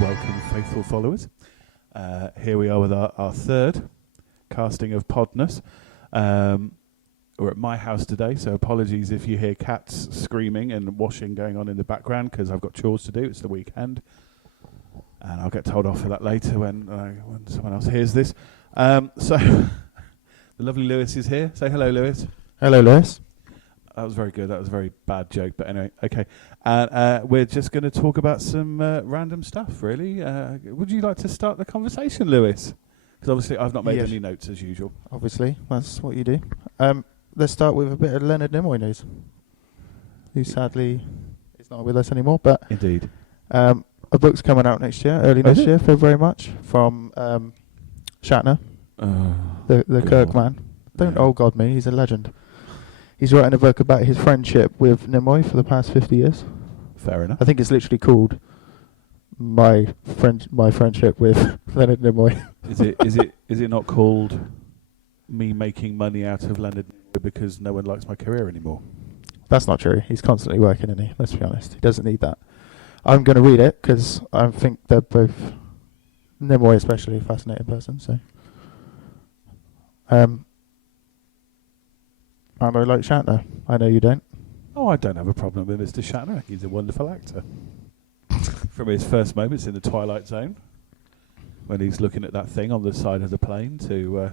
welcome, faithful followers. Here we are with our third casting of Podness. We're at my house today, so apologies if you hear cats screaming and washing going on in the background, because I've got chores to do. It's the weekend, and I'll get told off for that later when someone else hears this. So the lovely Lewis is here. Say hello, Lewis. Hello, Lewis. That was very good. That was a very bad joke, but anyway, okay. And we're just going to talk about some random stuff, really. Would you like to start the conversation, Lewis? Because obviously I've not made any notes as usual. Obviously, that's what you do. Let's start with a bit of Leonard Nimoy news, who sadly is not with us anymore. But Indeed. A book's coming out next year, early next year, February, March, from Shatner, the Kirk man. Don't oh God me, he's a legend. He's writing a book about his friendship with Nimoy for the past 50 years. Fair enough. I think it's literally called My Friendship with Leonard Nimoy. Is it not called Me Making Money Out of Leonard Nimoy because no one likes my career anymore? That's not true. He's constantly working, isn't he? Let's be honest. He doesn't need that. I'm going to read it because I think they're both, Nimoy especially, a fascinating person. So, and I like Shatner. I know you don't. Oh, I don't have a problem with Mr. Shatner. He's a wonderful actor. From his first moments in the Twilight Zone, when he's looking at that thing on the side of the plane, to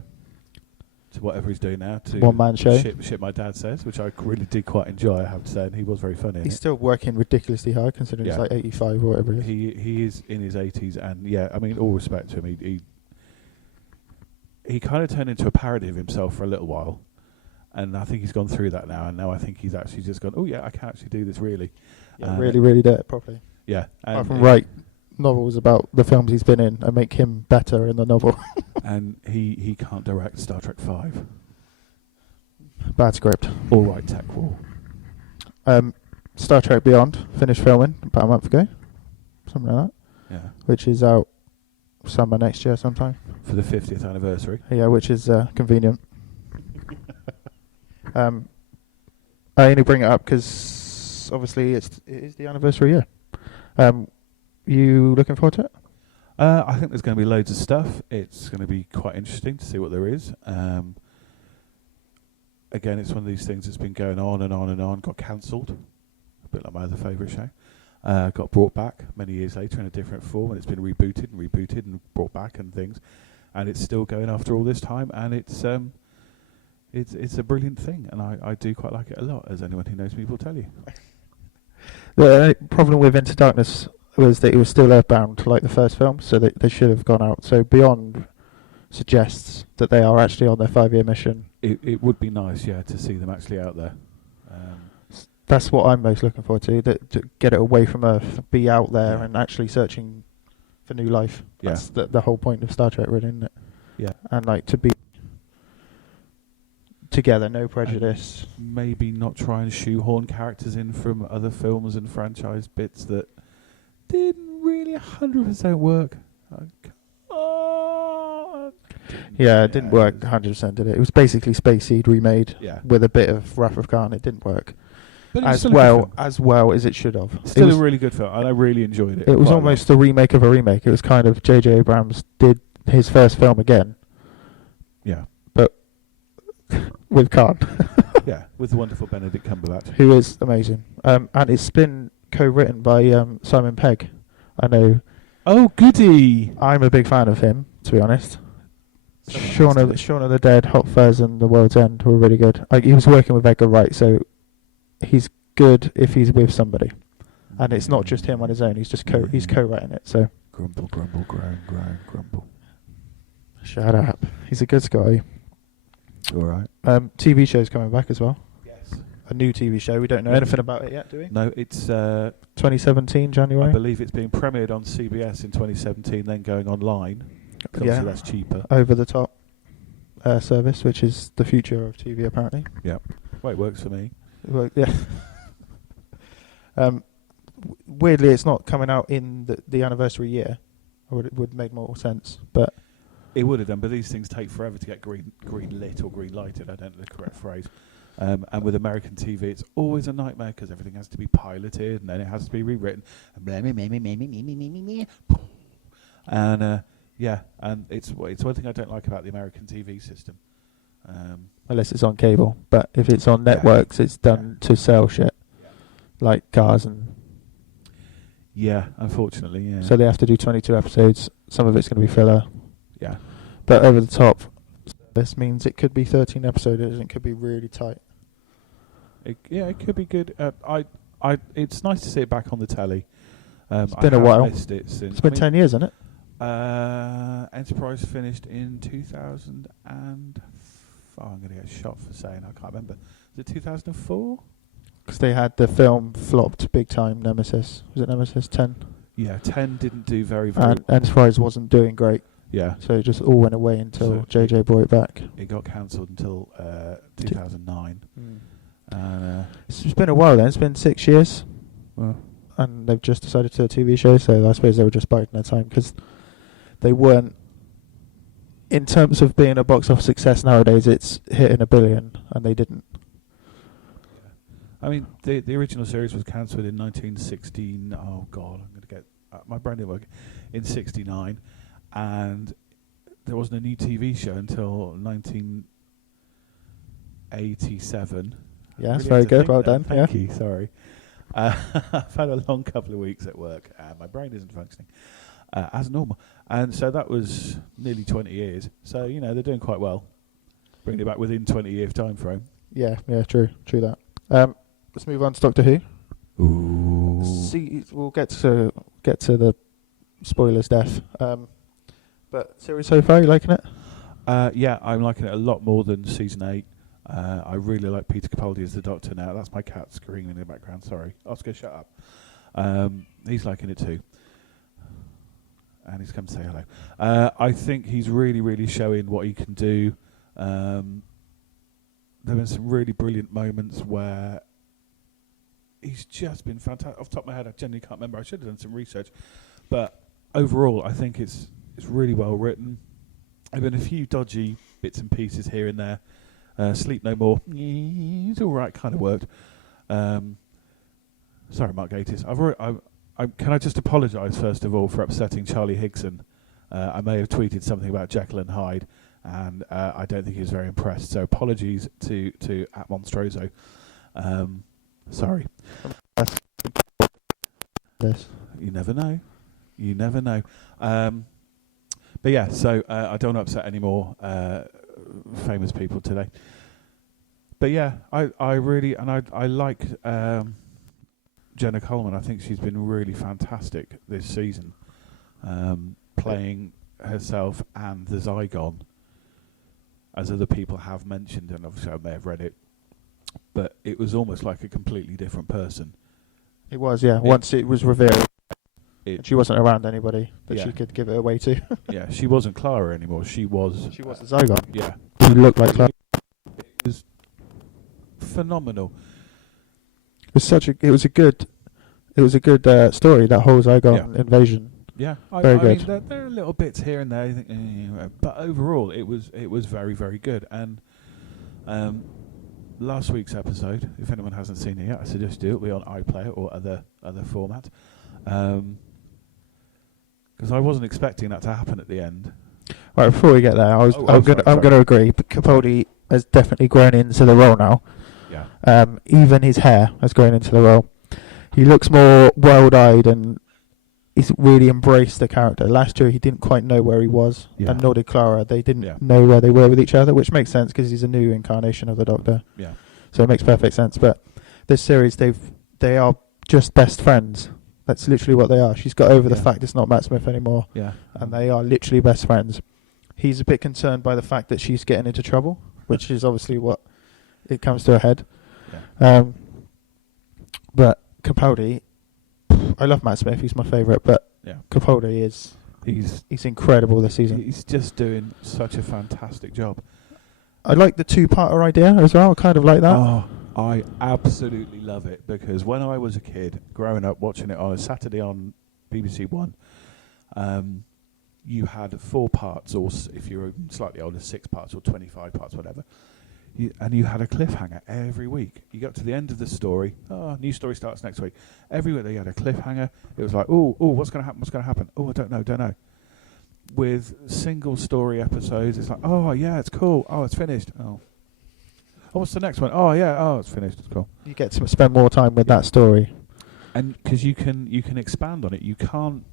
whatever he's doing now, to one-man show. Shit my dad says, which I really did quite enjoy, I have to say, and he was very funny. He's still working ridiculously hard, considering he's like 85 or whatever he is. He is in his 80s, and yeah, I mean, all respect to him. He kind of turned into a parody of himself for a little while. And I think he's gone through that now, and now I think he's actually just gone, oh yeah, I can actually do this really. Really do it properly. Yeah. I can write novels about the films he's been in and make him better in the novel. And he can't direct Star Trek 5. Bad script. Or write Tech War. Star Trek Beyond finished filming about a month ago. Something like that. Yeah. Which is out summer next year sometime. For the 50th anniversary. Yeah, which is convenient. I only bring it up because obviously it is the anniversary year. You looking forward to it? I think there's going to be loads of stuff. It's going to be quite interesting to see what there is. Again, it's one of these things that's been going on and on and on. Got cancelled, a bit like my other favourite show. Got brought back many years later in a different form, and it's been rebooted and brought back and things. And it's still going after all this time, and it's a brilliant thing, and I do quite like it a lot, as anyone who knows me will tell you. The problem with Into Darkness was that it was still earthbound, like the first film, so they should have gone out. So Beyond suggests that they are actually on their 5-year mission. It would be nice, yeah, to see them actually out there. That's what I'm most looking forward to get it away from Earth, be out there and actually searching for new life. Yeah. That's the whole point of Star Trek, really, isn't it? Yeah. And like to be together, no prejudice. And maybe not try and shoehorn characters in from other films and franchise bits that didn't really 100% work. It didn't work 100%, did it? It was basically Space Seed remade with a bit of Wrath of Khan. It didn't work as well as it should have. Still a really good film, and I really enjoyed it. It was almost a remake of a remake. It was kind of J.J. Abrams did his first film again. Yeah. But with Khan. Yeah, with the wonderful Benedict Cumberbatch. Who is amazing. And it's been co-written by Simon Pegg. I know. Oh, goody! I'm a big fan of him, to be honest. Shaun of the Dead, Hot Fuzz, and The World's End were really good. He was working with Edgar Wright, so he's good if he's with somebody. And it's not just him on his own. He's just he's co-writing it. So grumble, grumble, grind, grind, grumble. Shut up. He's a good guy. All right. TV show's coming back as well. Yes. A new TV show. We don't know anything about it yet, do we? No, it's 2017 January. I believe it's being premiered on CBS in 2017, then going online. Obviously that's cheaper. Over the top service, which is the future of TV apparently. Yeah. Well, it works for me. Yeah. Weirdly, it's not coming out in the anniversary year. It would make more sense, but it would have done. But these things take forever to get green lit or green lighted. I don't know the correct phrase. And with American TV, it's always a nightmare because everything has to be piloted and then it has to be rewritten. And and it's one thing I don't like about the American TV system. Unless it's on cable, but if it's on networks, it's done to sell shit, like Cars and. Yeah, unfortunately, yeah. So they have to do 22 episodes. Some of it's going to be filler. Yeah. But over the top, this means it could be 13 episodes and it could be really tight. It could be good. It's nice to see it back on the telly. It's been a while. Missed it since. It's been 10 years, hasn't it? Enterprise finished in 2000 and... I'm going to get shot for saying I can't remember. Is it 2004? Because they had the film flopped big time, Nemesis. Was it Nemesis 10? Yeah, 10 didn't do very And Enterprise wasn't doing great. Yeah. So it just all went away until JJ brought it back. It got cancelled until 2009. It's been a while then. It's been 6 years. Well, and they've just decided to do a TV show, so I suppose they were just biding their time because they weren't. In terms of being a box office success nowadays, it's hitting $1 billion, and they didn't. I mean, the original series was cancelled in 1916. Oh God, I'm going to get my brain didn't work. In 1969, and there wasn't a new TV show until 1987. Yeah, that's very good. Well done. Thank you. Sorry, I've had a long couple of weeks at work, and my brain isn't functioning as normal. And so that was nearly 20 years. So they're doing quite well, bringing it back within 20-year time frame. Yeah, true that. Let's move on to Doctor Who. Ooh. See, we'll get to the spoilers, death. But series so far, you liking it? Yeah, I'm liking it a lot more than season 8. I really like Peter Capaldi as the Doctor now. That's my cat screaming in the background. Sorry, Oscar, shut up. He's liking it too, and he's come to say hello. I think he's really, really showing what he can do. There have been some really brilliant moments where he's just been fantastic. Off the top of my head, I genuinely can't remember. I should have done some research. But overall, I think it's really well written. There have been a few dodgy bits and pieces here and there. Sleep No More, he's all right, kind of worked. Sorry, Mark Gatiss. Can I just apologise, first of all, for upsetting Charlie Higson? I may have tweeted something about Jekyll and Hyde, and I don't think he was very impressed. So apologies to @Monstroso. Sorry. This. You never know. But yeah, so I don't want to upset any more famous people today. But yeah, I really, and I like Jenna Coleman. I think she's been really fantastic this season, playing herself and the Zygon, as other people have mentioned, and obviously I may have read it, but it was almost like a completely different person. It was, yeah. Once it was revealed, she wasn't around anybody that she could give it away to. Yeah, she wasn't Clara anymore. She was the Zygon. Yeah. She looked like Clara. It was phenomenal. It was a good story, that whole Zygon invasion. Yeah, very good. I mean, there are little bits here and there, but overall, it was very, very good. And last week's episode, if anyone hasn't seen it yet, I suggest do it. It'll be on iPlayer or other format. Because I wasn't expecting that to happen at the end. Right, before we get there, I'm going to agree. But Capaldi has definitely grown into the role now. Yeah. Even his hair has grown into the role. He looks more wild-eyed and he's really embraced the character. Last year, he didn't quite know where he was, and nor did Clara. They didn't know where they were with each other, which makes sense because he's a new incarnation of the Doctor. Yeah. So it makes perfect sense. But this series, they are just best friends. That's literally what they are. She's got over the fact it's not Matt Smith anymore. Yeah. And they are literally best friends. He's a bit concerned by the fact that she's getting into trouble, which is obviously what it comes to a head. Yeah. But Capaldi, I love Matt Smith. He's my favourite. But Capaldi he's incredible this season. He's just doing such a fantastic job. I like the two-parter idea as well. I kind of like that. Oh, I absolutely love it, because when I was a kid, growing up, watching it on a Saturday on BBC One, you had 4 parts, or if you were slightly older, 6 parts or 25 parts, whatever. And you had a cliffhanger every week. You got to the end of the story. New story starts next week. Every week they had a cliffhanger. It was like, oh, what's going to happen? Oh, I don't know. with single story episodes, it's like, oh yeah, it's cool. Oh, it's finished. Oh, what's the next one? Oh yeah, oh, it's finished. It's cool. You get to spend more time with that story, and because you can expand on it. You can't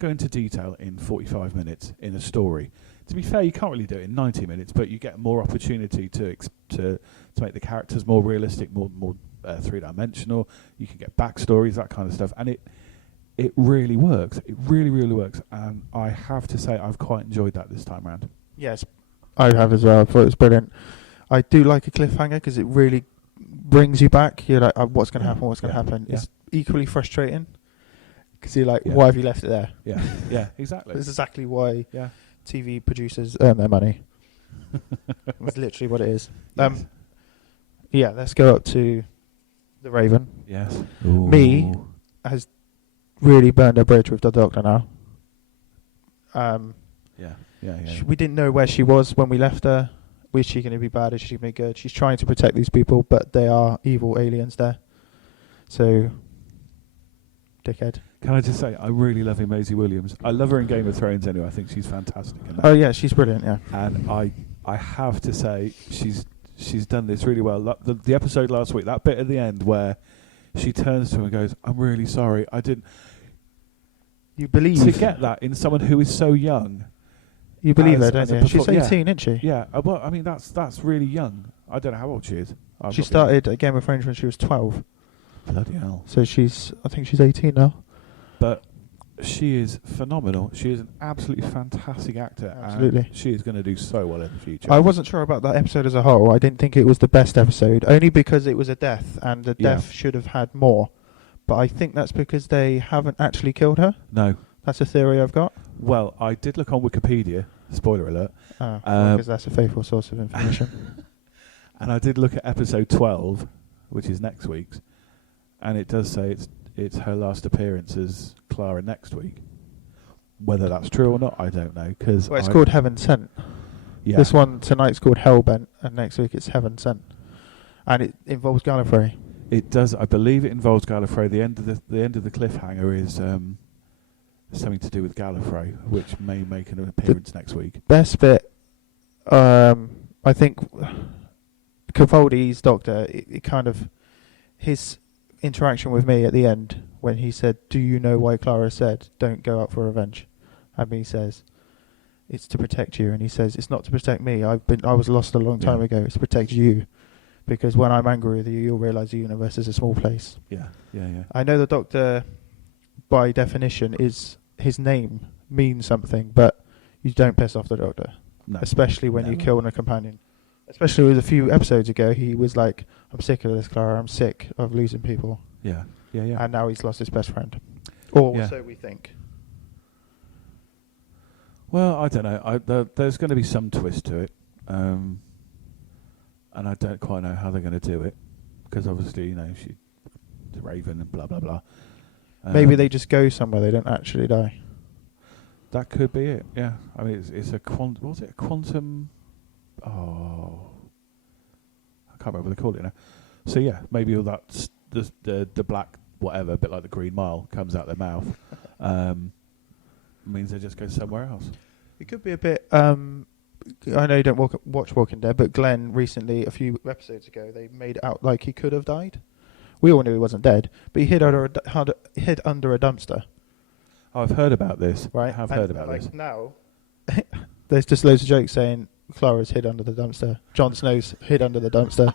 go into detail in 45 minutes in a story. To be fair, you can't really do it in 90 minutes, but you get more opportunity to make the characters more realistic, more three-dimensional. You can get backstories, that kind of stuff, and it really works. It really, really works, and I have to say I've quite enjoyed that this time round. Yes, I have as well. I thought it was brilliant. I do like a cliffhanger because it really brings you back. You're like, what's going to happen? What's going to happen? Yeah. It's equally frustrating because you're like, Yeah. why have you left it there? Yeah, yeah, exactly. That's exactly why Yeah. TV producers earn their money. That's literally what it is. Yes. Yeah, let's go up to the Raven. Yes. Me has really burned her bridge with the Doctor now. Yeah. We didn't know where she was when we left her. Was she going to be bad? Is she going to be good? She's trying to protect these people, but they are evil aliens there. So, dickhead. Can I just say, I really love Maisie Williams. I love her in Game of Thrones anyway. I think she's fantastic in that. Oh yeah, she's brilliant. Yeah, And I have to say, she's done this really well. The episode last week, that bit at the end where she turns to him and goes, "I'm really sorry. I didn't." You believe To get that in someone who is so young. You believe her, as don't a you? She's 18, yeah. isn't she? Yeah. Well, I mean, that's really young. I don't know how old she is. She started at Game of Thrones when she was 12. Bloody hell. So I think she's 18 now. But she is phenomenal. She is an absolutely fantastic actor. Absolutely. And she is going to do so well in the future. I wasn't sure about that episode as a whole. I didn't think it was the best episode, only because it was a death, and the death should have had more. But I think that's because they haven't actually killed her. No. That's a theory I've got. Well, I did look on Wikipedia. Spoiler alert. Because that's a faithful source of information. And I did look at episode 12, which is next week's, and it does say it's her last appearance as Clara next week. Whether that's true or not, I don't know. Cause it's called Heaven Sent. Yeah. This one tonight's called Hellbent, and next week it's Heaven Sent. And it involves Gallifrey. It does. I believe it involves Gallifrey. The end of the cliffhanger is something to do with Gallifrey, which may make an appearance next week. Best bit, I think, Capaldi's Doctor. It kind of his interaction with me at the end when he said, "Do you know why Clara said don't go out for revenge?" And he says, "It's to protect you." And he says, "It's not to protect me. I was lost a long time ago. It's to protect you, because when I'm angry with you, you'll realise the universe is a small place." Yeah. I know the Doctor, by definition, is his name means something, but you don't piss off the Doctor, especially when you kill a companion. Especially with a few episodes ago, he was like, "I'm sick of this, Clara. I'm sick of losing people." Yeah. And now he's lost his best friend, or so we think. Well, I don't know. There's going to be some twist to it, and I don't quite know how they're going to do it, because obviously, she's the Raven and blah blah blah. Maybe they just go somewhere; they don't actually die. That could be it. Yeah, I mean, it's a quantum. Was it a quantum? Oh, I can't remember what they call it now. So yeah, maybe all that the black whatever, a bit like the Green Mile, comes out their mouth. Means they just go somewhere else. It could be a bit. I know you don't watch Walking Dead, but Glenn recently, a few episodes ago, they made it out like he could have died. We all knew he wasn't dead, but he hid under a dumpster. Oh, I've heard about this. Right, I've heard about this. Now, there's just loads of jokes saying Clara's hid under the dumpster. Jon Snow's hid under the dumpster.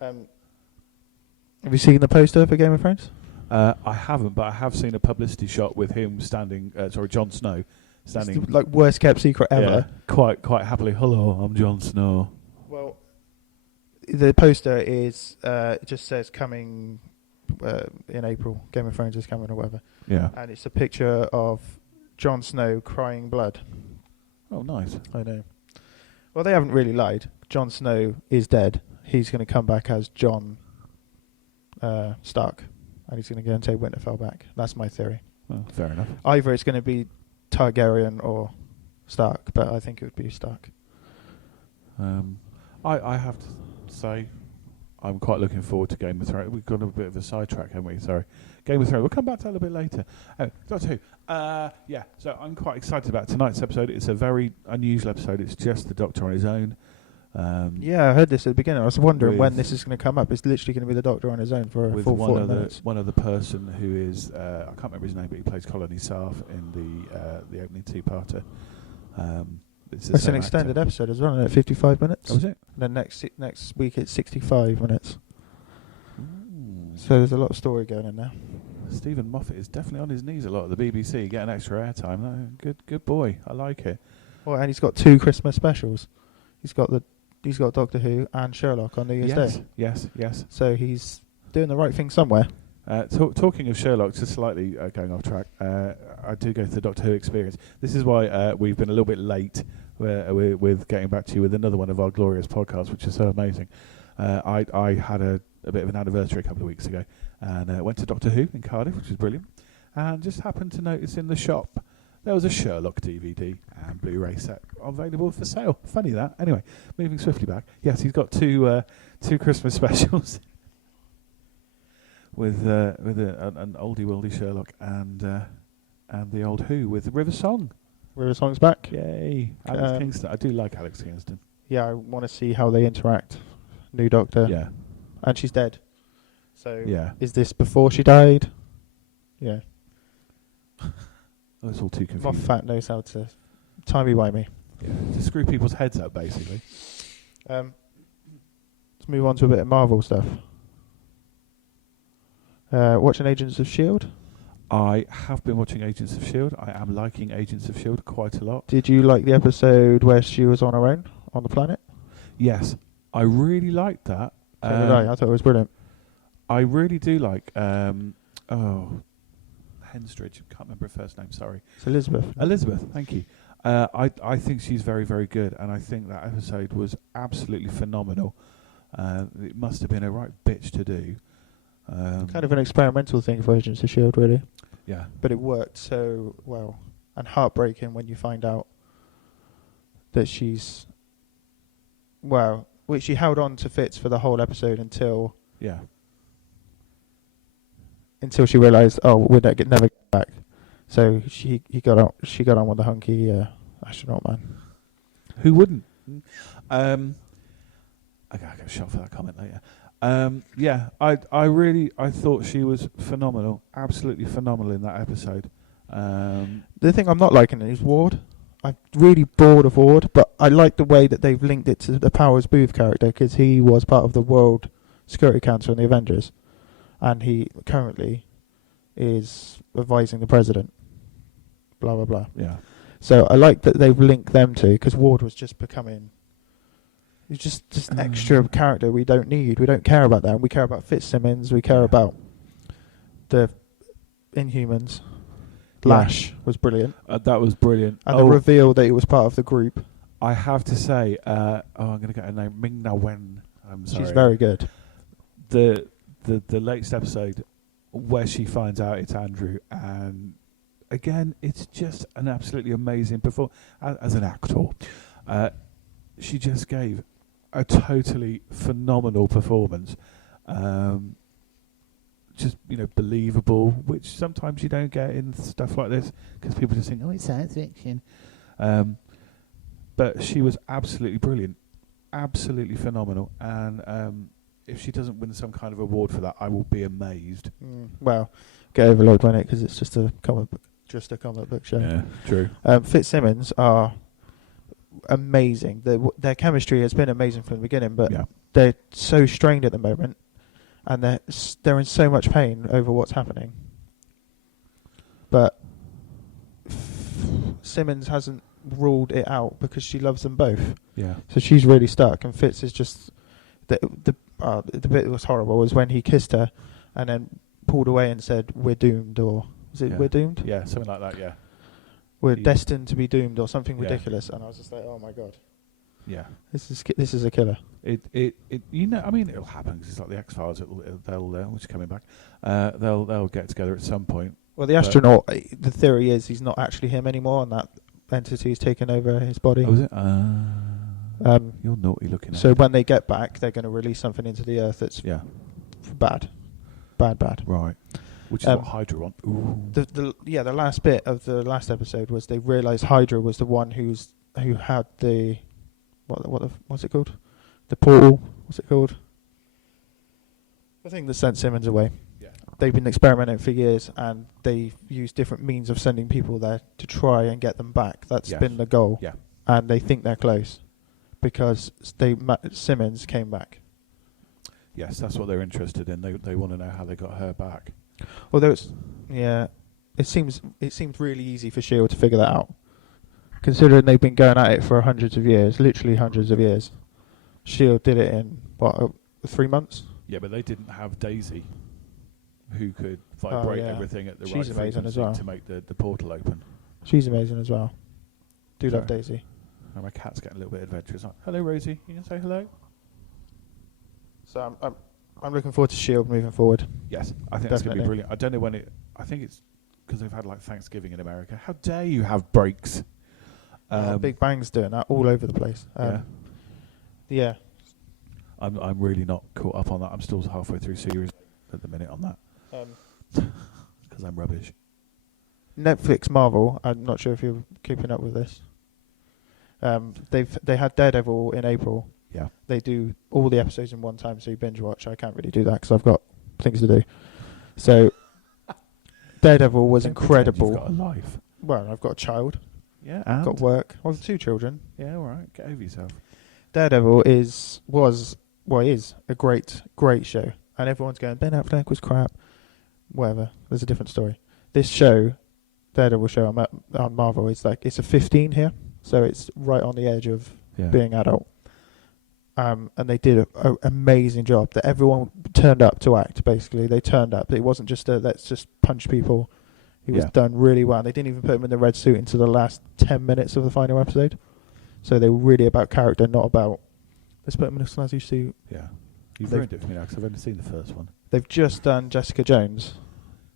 Have you seen the poster for Game of Thrones? I haven't, but I have seen a publicity shot with him standing. Jon Snow standing. It's the, worst kept secret ever. Quite happily. Hello, I'm Jon Snow. Well, the poster is it just says coming in April. Game of Thrones is coming or whatever. Yeah. And it's a picture of Jon Snow crying blood. Oh, nice. I know. Well, they haven't really lied. Jon Snow is dead. He's going to come back as Jon Stark, and he's going to go and take Winterfell back. That's my theory. Well, fair enough. Either it's going to be Targaryen or Stark, but I think it would be Stark. I have to say, I'm quite looking forward to Game of Thrones. We've got a bit of a sidetrack, haven't we? Sorry. Game of Thrones. We'll come back to that a little bit later. Doctor Who. Yeah, so I'm quite excited about tonight's episode. It's a very unusual episode. It's just the Doctor on his own. Yeah, I heard this at the beginning. I was wondering when this is going to come up. It's literally going to be the Doctor on his own for a full 40 minutes. One other person who is, I can't remember his name, but he plays Colony Sarf in the opening two-parter. It's an extended episode as well, isn't it? 55 minutes. Oh, is it? And then next week it's 65 minutes. Ooh. So there's a lot of story going in there. Stephen Moffat is definitely on his knees a lot at the BBC, getting extra airtime. Good boy. I like it. Well, and he's got 2 Christmas specials. He's got Doctor Who and Sherlock on New Year's Day. Yes. So he's doing the right thing somewhere. Talking of Sherlock, just slightly going off track, I do go to the Doctor Who experience. This is why we've been a little bit late with getting back to you with another one of our glorious podcasts, which is so amazing. I had a bit of an anniversary a couple of weeks ago, and went to Doctor Who in Cardiff, which was brilliant, and just happened to notice in the shop there was a Sherlock DVD and Blu-ray set available for sale. Funny that. Anyway, moving swiftly back. Yes, he's got two Christmas specials with an oldie worldy Sherlock and the old Who with River Song. River Song's back. Yay! Alex Kingston. I do like Alex Kingston. Yeah, I want to see how they interact. New Doctor. Yeah. And she's dead. So yeah. Is this before she died? Yeah. That's all too confusing. Moffat knows how to timey-wimey. Yeah, to screw people's heads up, basically. Let's move on to a bit of Marvel stuff. Watching Agents of S.H.I.E.L.D.? I have been watching Agents of S.H.I.E.L.D. I am liking Agents of S.H.I.E.L.D. quite a lot. Did you like the episode where she was on her own on the planet? Yes, I really liked that. So did I thought it was brilliant. I really do like... Henstridge, can't remember her first name, sorry. It's Elizabeth. Elizabeth, thank you. I think she's very, very good, and I think that episode was absolutely phenomenal. It must have been a right bitch to do. Kind of an experimental thing for Agents of S.H.I.E.L.D., really. Yeah. But it worked so well. And heartbreaking when you find out that she's... Well, she held on to Fitz for the whole episode until... Yeah. Until she realised, we'd never get back. So she got on with the hunky astronaut man. Who wouldn't? I get a shot for that comment later. Yeah, I thought she was phenomenal, absolutely phenomenal in that episode. The thing I'm not liking is Ward. I'm really bored of Ward, but I like the way that they've linked it to the Powers Booth character, because he was part of the World Security Council in the Avengers. And he currently is advising the president. Blah, blah, blah. Yeah. So I like that they've linked them to, because Ward was just becoming... He's just an extra character we don't need. We don't care about that. And we care about Fitzsimmons. We care about the Inhumans. Lash was brilliant. That was brilliant. And the reveal that he was part of the group. I have to say, I'm going to get her name, Ming-Na Wen. I'm sorry. She's very good. The latest episode where she finds out it's Andrew, and again, it's just an absolutely amazing performance as an actor. She just gave a totally phenomenal performance. Just believable, which sometimes you don't get in stuff like this, because people just think, it's science fiction. But she was absolutely brilliant, absolutely phenomenal, and if she doesn't win some kind of award for that, I will be amazed. Well, get Overlord win it, because it's just a comic book show. Yeah, true. Fitzsimmons are amazing. Their chemistry has been amazing from the beginning, but they're so strained at the moment, and they're in so much pain over what's happening. But Simmons hasn't ruled it out, because she loves them both. Yeah. So she's really stuck, and Fitz is just the bit that was horrible was when he kissed her, and then pulled away and said, "We're doomed," or was it "We're doomed"? Yeah, something like that. Yeah. We're destined to be doomed, or something ridiculous, and I was just like, "Oh my god!" Yeah, this is a killer. It'll happen, 'cause it's like the X-Files. Which is coming back. They'll get together at some point. Well, the astronaut. The theory is he's not actually him anymore, and that entity's taken over his body. Oh, is it? You're naughty looking at So it. when they get back, they're going to release something into the Earth that's bad. Right. Which is what Hydra want. Ooh. The last bit of the last episode was they realised Hydra was the one who had the what's it called? The portal. What's it called? The thing that sent Simmons away. Yeah. They've been experimenting for years, and they used different means of sending people there to try and get them back. That's been the goal. Yeah. And they think they're close because Simmons came back. Yes, that's what they're interested in. They want to know how they got her back. Although it seems really easy for S.H.I.E.L.D. to figure that out, considering they've been going at it for hundreds of years, literally hundreds of years. S.H.I.E.L.D. did it in 3 months. Yeah, but they didn't have Daisy, who could vibrate everything at the right frequency to make the portal open. She's amazing as well. Do love Daisy. Oh, my cat's getting a little bit adventurous. Hello, Rosie. You can say hello. So I'm looking forward to S.H.I.E.L.D. moving forward. Yes, I think that's going to be brilliant. I don't know when it... I think it's because they've had like Thanksgiving in America. How dare you have breaks? Big Bang's doing that all over the place. Yeah. I'm really not caught up on that. I'm still halfway through series at the minute on that. Because I'm rubbish. Netflix Marvel, I'm not sure if you're keeping up with this. They had Daredevil in April. Yeah. They do all the episodes in one time, so you binge watch. I can't really do that because I've got things to do. So Daredevil was incredible. You've got a life. Well, I've got a child. Yeah, I've got work. Well, 2 children. Yeah, all right. Get over yourself. Daredevil is a great show, and everyone's going, Ben Affleck was crap. Whatever. There's a different story. This show, Daredevil show on Marvel, it's a 15 here, so it's right on the edge of being adult. And they did an amazing job. That everyone turned up to act. Basically, they turned up. It wasn't just let's just punch people. It was done really well. They didn't even put him in the red suit until the last 10 minutes of the final episode. So they were really about character, not about let's put him in a snazzy suit. Yeah, you've ruined it for me now because I've only seen the first one. They've just done Jessica Jones.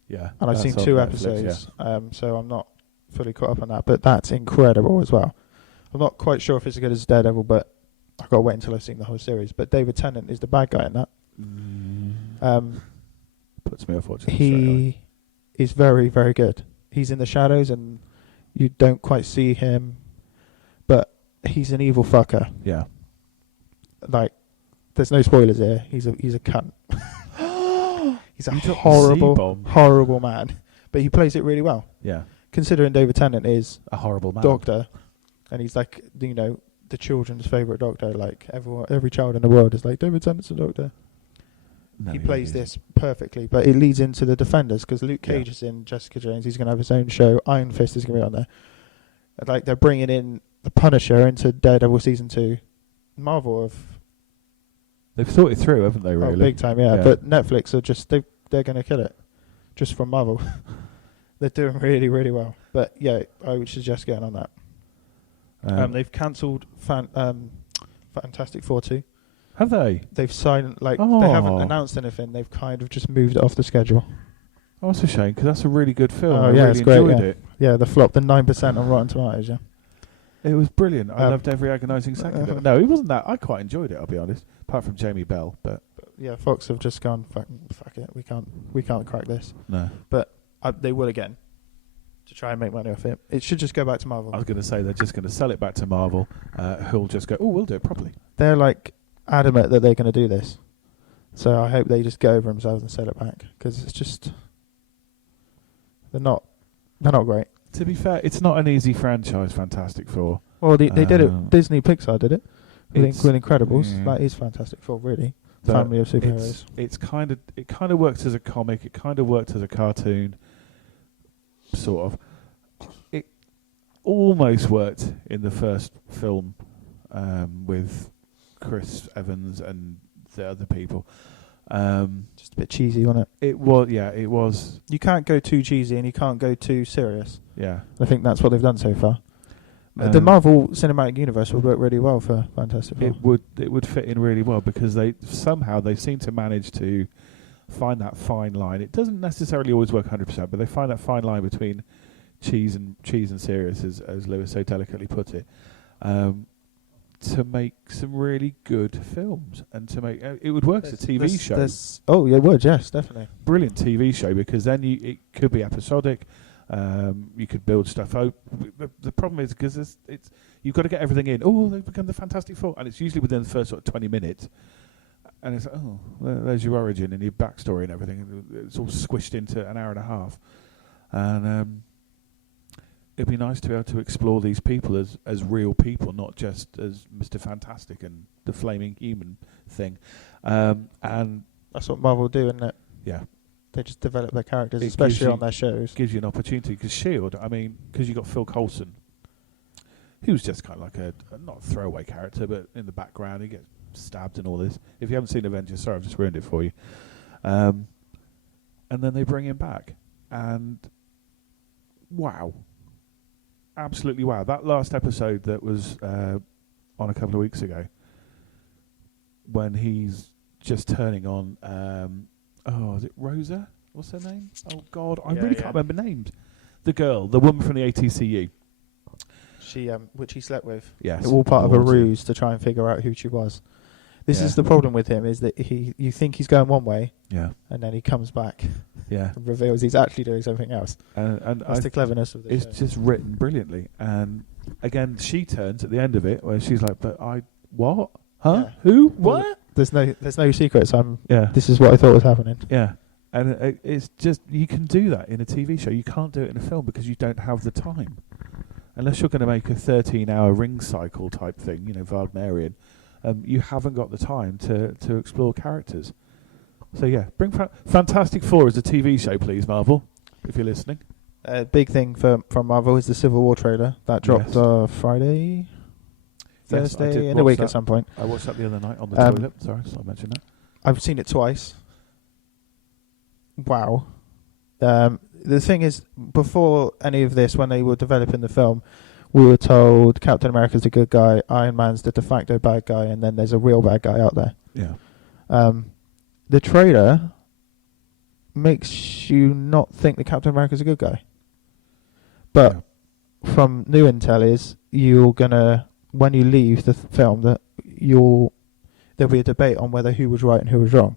Yeah, and I've seen 2 episodes. So I'm not fully caught up on that, but that's incredible as well. I'm not quite sure if it's as good as Daredevil, but I've got to wait until I've seen the whole series. But David Tennant is the bad guy in that. Puts me off watching. He is very, very good. He's in the shadows, and you don't quite see him, but he's an evil fucker. Yeah. Like, there's no spoilers here. He's a cunt. He's a horrible man. But he plays it really well. Yeah. Considering David Tennant is a horrible man. Doctor, and he's like, the children's favourite doctor. Like, every child in the world is like, David Tennant's a doctor. No, he plays this perfectly, but it leads into the Defenders, because Luke Cage is in Jessica Jones. He's going to have his own show. Iron Fist is going to be on there. Like, they're bringing in the Punisher into Daredevil season 2. Marvel they've thought it through, haven't they? Really, big time, yeah. But Netflix are just they're going to kill it, just from Marvel. They're doing really, really well. But yeah, I would suggest getting on that. They've cancelled Fantastic Four 2. Have they? They've signed, they haven't announced anything. They've kind of just moved it off the schedule. Oh, that's a shame, because that's a really good film. I really it's great, enjoyed it. Yeah, the 9% on Rotten Tomatoes, yeah. It was brilliant. I loved every agonising second of it. No, it wasn't that. I quite enjoyed it, I'll be honest. Apart from Jamie Bell, but yeah, Fox have just gone, fuck it, we can't crack this. No. But they will again, to try and make money off it. It should just go back to Marvel. I was going to say they're just going to sell it back to Marvel, who'll just go, we'll do it properly. They're like adamant that they're going to do this. So I hope they just get over themselves and sell it back, because it's just they're not great. To be fair, it's not an easy franchise, Fantastic Four. Well, they did it. Disney Pixar did it with Incredibles. That is Fantastic Four, really. Family of superheroes. It kind of worked as a comic. It kind of worked as a cartoon. Sort of. It almost worked in the first film with Chris Evans and the other people. Just a bit cheesy, wasn't it? It was, yeah, it was. You can't go too cheesy and you can't go too serious. Yeah. I think that's what they've done so far. The Marvel Cinematic Universe would work really well for Fantastic Four. It would fit in really well, because they seem to manage to find that fine line. It doesn't necessarily always work 100%, but they find that fine line between cheese and serious, as Lewis so delicately put it. to make some really good films, and to make it would work as a TV show. Oh, yeah, it would. Yes, definitely. Brilliant TV show, because then it could be episodic. You could build stuff out. The problem is because you've got to get everything in. Oh, they've become the Fantastic Four, and it's usually within the first sort of 20 minutes. And it's like, there's your origin and your backstory and everything. It's all squished into an hour and a half. And it'd be nice to be able to explore these people as real people, not just as Mr. Fantastic and the flaming human thing. And that's what Marvel do, isn't it? Yeah. They just develop their characters, especially on their shows. Gives you an opportunity. Because S.H.I.E.L.D., because you got Phil Coulson, who's just kind of like not a throwaway character, but in the background, he gets stabbed and all this. If you haven't seen Avengers, sorry, I've just ruined it for you. And then they bring him back. And wow. Absolutely wow. That last episode that was on a couple of weeks ago, when he's just turning on, is it Rosa? What's her name? Oh, God, I really can't remember names. The woman from the ATCU. She, which he slept with. Yes. All part of a ruse to try and figure out who she was. This is the problem with him, is that you think he's going one way, and then he comes back, and reveals he's actually doing something else. And that's the cleverness of this. It's just written brilliantly. And again, she turns at the end of it, where she's like, "But what? Huh? Yeah. Who? What?" Well, there's no secrets. This is what I thought was happening. Yeah, and it's just, you can do that in a TV show. You can't do it in a film because you don't have the time, unless you're going to make a 13-hour ring cycle type thing, Wagnerian. You haven't got the time to explore characters. So yeah, bring Fantastic Four as a TV show, please, Marvel, if you're listening. Big thing from Marvel is the Civil War trailer that dropped Friday, Thursday, in a week at some point. I watched that the other night on the toilet. Sorry, I mentioned that. I've seen it twice. Wow. The thing is, before any of this, when they were developing the film, we were told Captain America's the good guy, Iron Man's the de facto bad guy, and then there's a real bad guy out there. Yeah. The trailer makes you not think that Captain America's a good guy. But from new intel is, you're gonna, when you leave the film, there'll be a debate on who was right and who was wrong.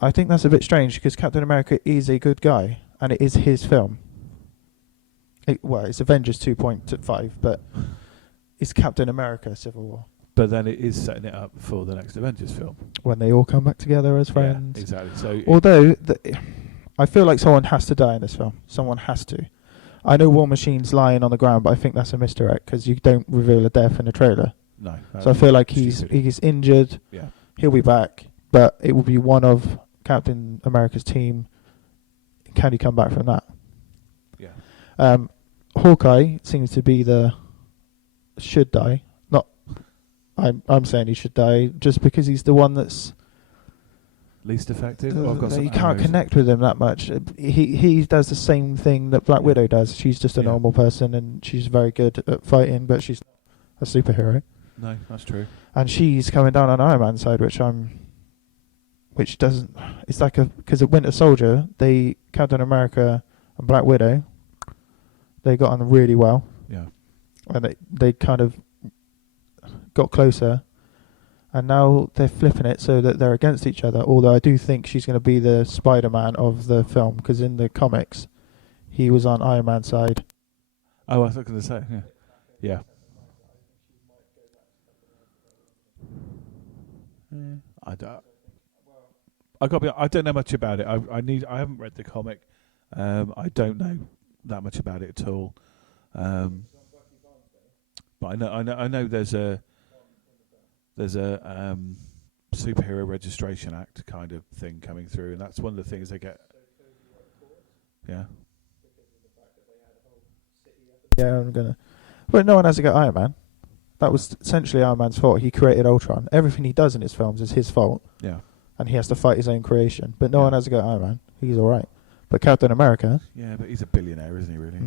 I think that's a bit strange, because Captain America is a good guy, and it is his film. It's Avengers 2.5, but it's Captain America Civil War. But then it is setting it up for the next Avengers film, when they all come back together as friends. Yeah, exactly. So, although I feel like someone has to die in this film. Someone has to. I know War Machine's lying on the ground, but I think that's a misdirect, because you don't reveal a death in a trailer. No. So I feel like he's injured. Yeah. He'll be back, but it will be one of Captain America's team. Can he come back from that? Yeah. Hawkeye seems to be should die. Not, I'm saying he should die just because he's the one that's least effective. You can't connect with him that much. He does the same thing that Black Widow does. She's just a normal person, and she's very good at fighting, but she's not a superhero. No, that's true. And she's coming down on Iron Man's side, which doesn't. It's like because of Winter Soldier, Captain America and Black Widow, they got on really well. Yeah. And they kind of got closer, and now they're flipping it so that they're against each other. Although I do think she's going to be the Spider-Man of the film, because in the comics, he was on Iron Man's side. Oh, I was going to say, yeah. I don't know much about it. I haven't read the comic. I don't know that much about it at all. But I know there's a superhero registration act kind of thing coming through, and that's one of the things they get. Yeah. Yeah, I'm gonna. But no one has to get Iron Man. That was essentially Iron Man's fault. He created Ultron. Everything he does in his films is his fault. Yeah. And he has to fight his own creation. But no one has to get Iron Man. He's all right. But Captain America. Yeah, but he's a billionaire, isn't he? Really?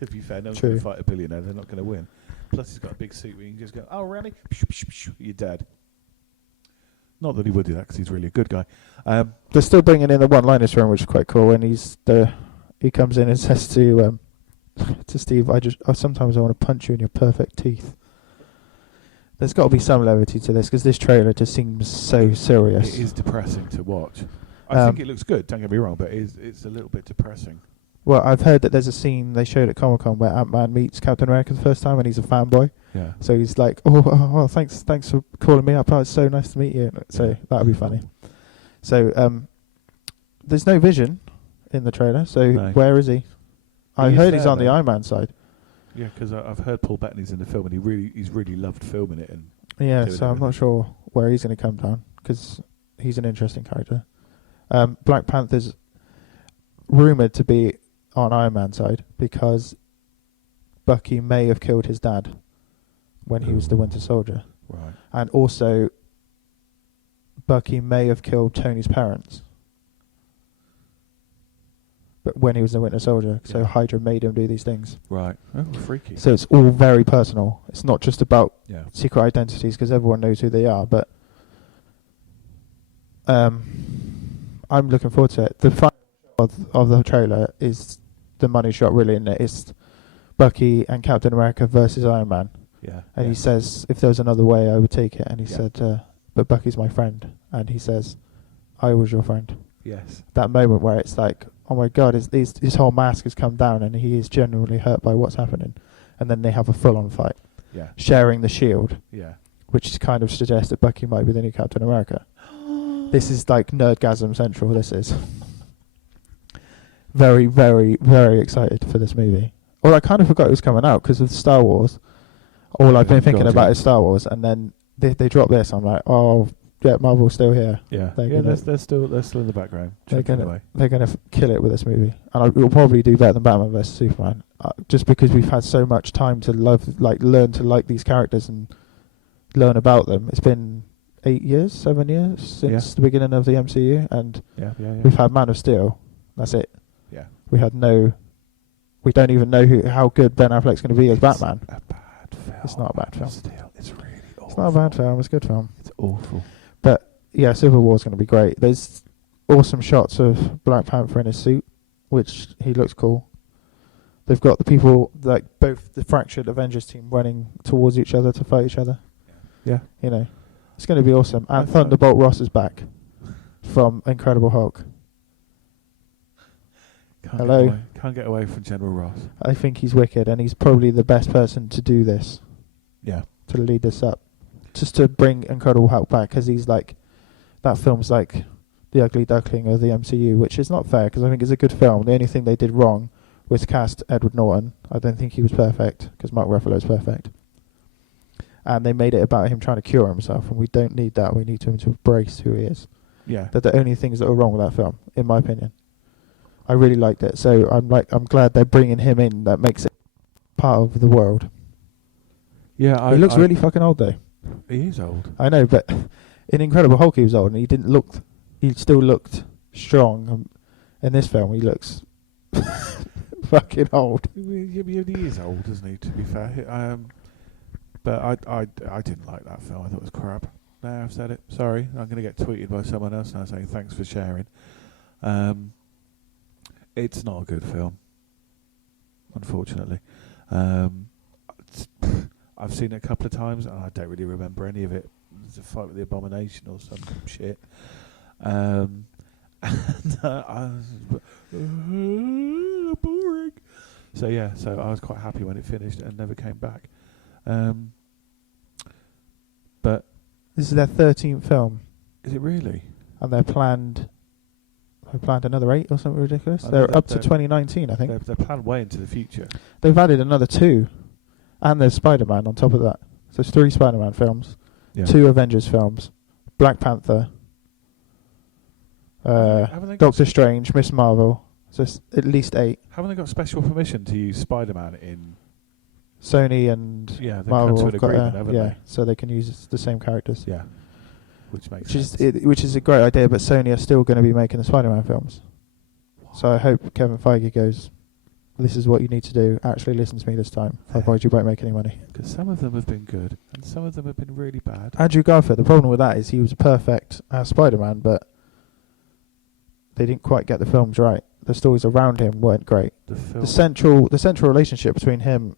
To be fair, no one's going to fight a billionaire. They're not going to win. Plus, he's got a big suit where you can just go, "Oh, really? You're dead." Not that he would do that, because he's really a good guy. They're still bringing in the one-liners for him, which is quite cool. And he comes in and says to Steve, "Sometimes I want to punch you in your perfect teeth." There's got to be some levity to this because this trailer just seems so serious. It is depressing to watch. I think it looks good, don't get me wrong, but it's a little bit depressing. Well, I've heard that there's a scene they showed at Comic-Con where Ant-Man meets Captain America the first time and he's a fanboy. Yeah. So he's like, oh, thanks for calling me up. Oh, it's so nice to meet you. So that would be funny. So there's no Vision in the trailer. So where is he? I heard he's on the Iron Man side. Yeah, because I've heard Paul Bettany's in the film and he's really loved filming it. And yeah, so I'm not sure where he's going to come down because he's an interesting character. Black Panther's rumoured to be on Iron Man's side because Bucky may have killed his dad when he was the Winter Soldier. Right. And also Bucky may have killed Tony's parents. But when he was the Winter Soldier, so Hydra made him do these things. Right. Oh, freaky. So it's all very personal. It's not just about secret identities because everyone knows who they are. But I'm looking forward to it. The final of the trailer is the money shot, really, in it. It's Bucky and Captain America versus Iron Man. Yeah. And he says, if there was another way, I would take it. And he said, but Bucky's my friend. And he says, I was your friend. Yes. That moment where it's like, oh my God, his whole mask has come down and he is genuinely hurt by what's happening. And then they have a full-on fight. Yeah. Sharing the shield. Yeah. Which kind of suggests that Bucky might be the new Captain America. This is like Nerdgasm Central, this is. Very, very, very excited for this movie. Well, I kind of forgot it was coming out because of Star Wars. All I've been thinking about is Star Wars, and then they drop this. I'm like, oh, yeah, Marvel's still here. Yeah, they're still in the background. They're gonna kill it with this movie, and it'll probably do better than Batman vs Superman, just because we've had so much time to learn to like these characters and learn about them. It's been 7 years since the beginning of the MCU, and we've had Man of Steel. That's it. Yeah, we don't even know how good Ben Affleck's going to be as Batman. A bad film. It's not a bad film. Steel. It's really awful. It's not a bad film. It's a good film. It's awful. But yeah, Civil War's going to be great. There's awesome shots of Black Panther in his suit, which he looks cool. They've got the people, like both the fractured Avengers team, running towards each other to fight each other. Yeah. You know, it's going to be awesome. And Thunderbolt Ross is back from Incredible Hulk. Can't get away from General Ross. I think he's wicked, and he's probably the best person to do this. Yeah. To lead this up. Just to bring Incredible Hulk back, because he's like, that film's like the ugly duckling of the MCU, which is not fair, because I think it's a good film. The only thing they did wrong was cast Edward Norton. I don't think he was perfect, because Mark Ruffalo's perfect. And they made it about him trying to cure himself, and we don't need that. We need him to embrace who he is. Yeah. They're the only things that are wrong with that film, in my opinion. I really liked it, so I'm glad they're bringing him in. That makes it part of the world. Yeah, he looks really fucking old though. He is old. I know, but in Incredible Hulk he was old, and he didn't look. He still looked strong. In this film, he looks fucking old. Yeah, he is old, isn't he? To be fair, but I didn't like that film. I thought it was crap. Now I've said it. Sorry, I'm going to get tweeted by someone else now saying thanks for sharing. It's not a good film, unfortunately. I've seen it a couple of times, and I don't really remember any of it. There's a fight with the Abomination or some shit. And I was boring. So yeah, so I was quite happy when it finished and never came back. But this is their 13th film. Is it really? And they planned another 8 or something ridiculous. They're up to 2019, I think. They're planned way into the future. They've added another 2. And there's Spider-Man on top of that. So there's 3 Spider-Man films, 2 Avengers films, Black Panther, Doctor Strange, Miss Marvel. So it's at least 8. Haven't they got special permission to use Spider-Man in... Sony and Marvel have got haven't they? So they can use the same characters. Yeah, which makes sense. Which is a great idea, but Sony are still going to be making the Spider-Man films. So I hope Kevin Feige goes, this is what you need to do. Actually listen to me this time. Otherwise you won't make any money. Because some of them have been good, and some of them have been really bad. Andrew Garfield, the problem with that is he was perfect as Spider-Man, but they didn't quite get the films right. The stories around him weren't great. The central relationship between him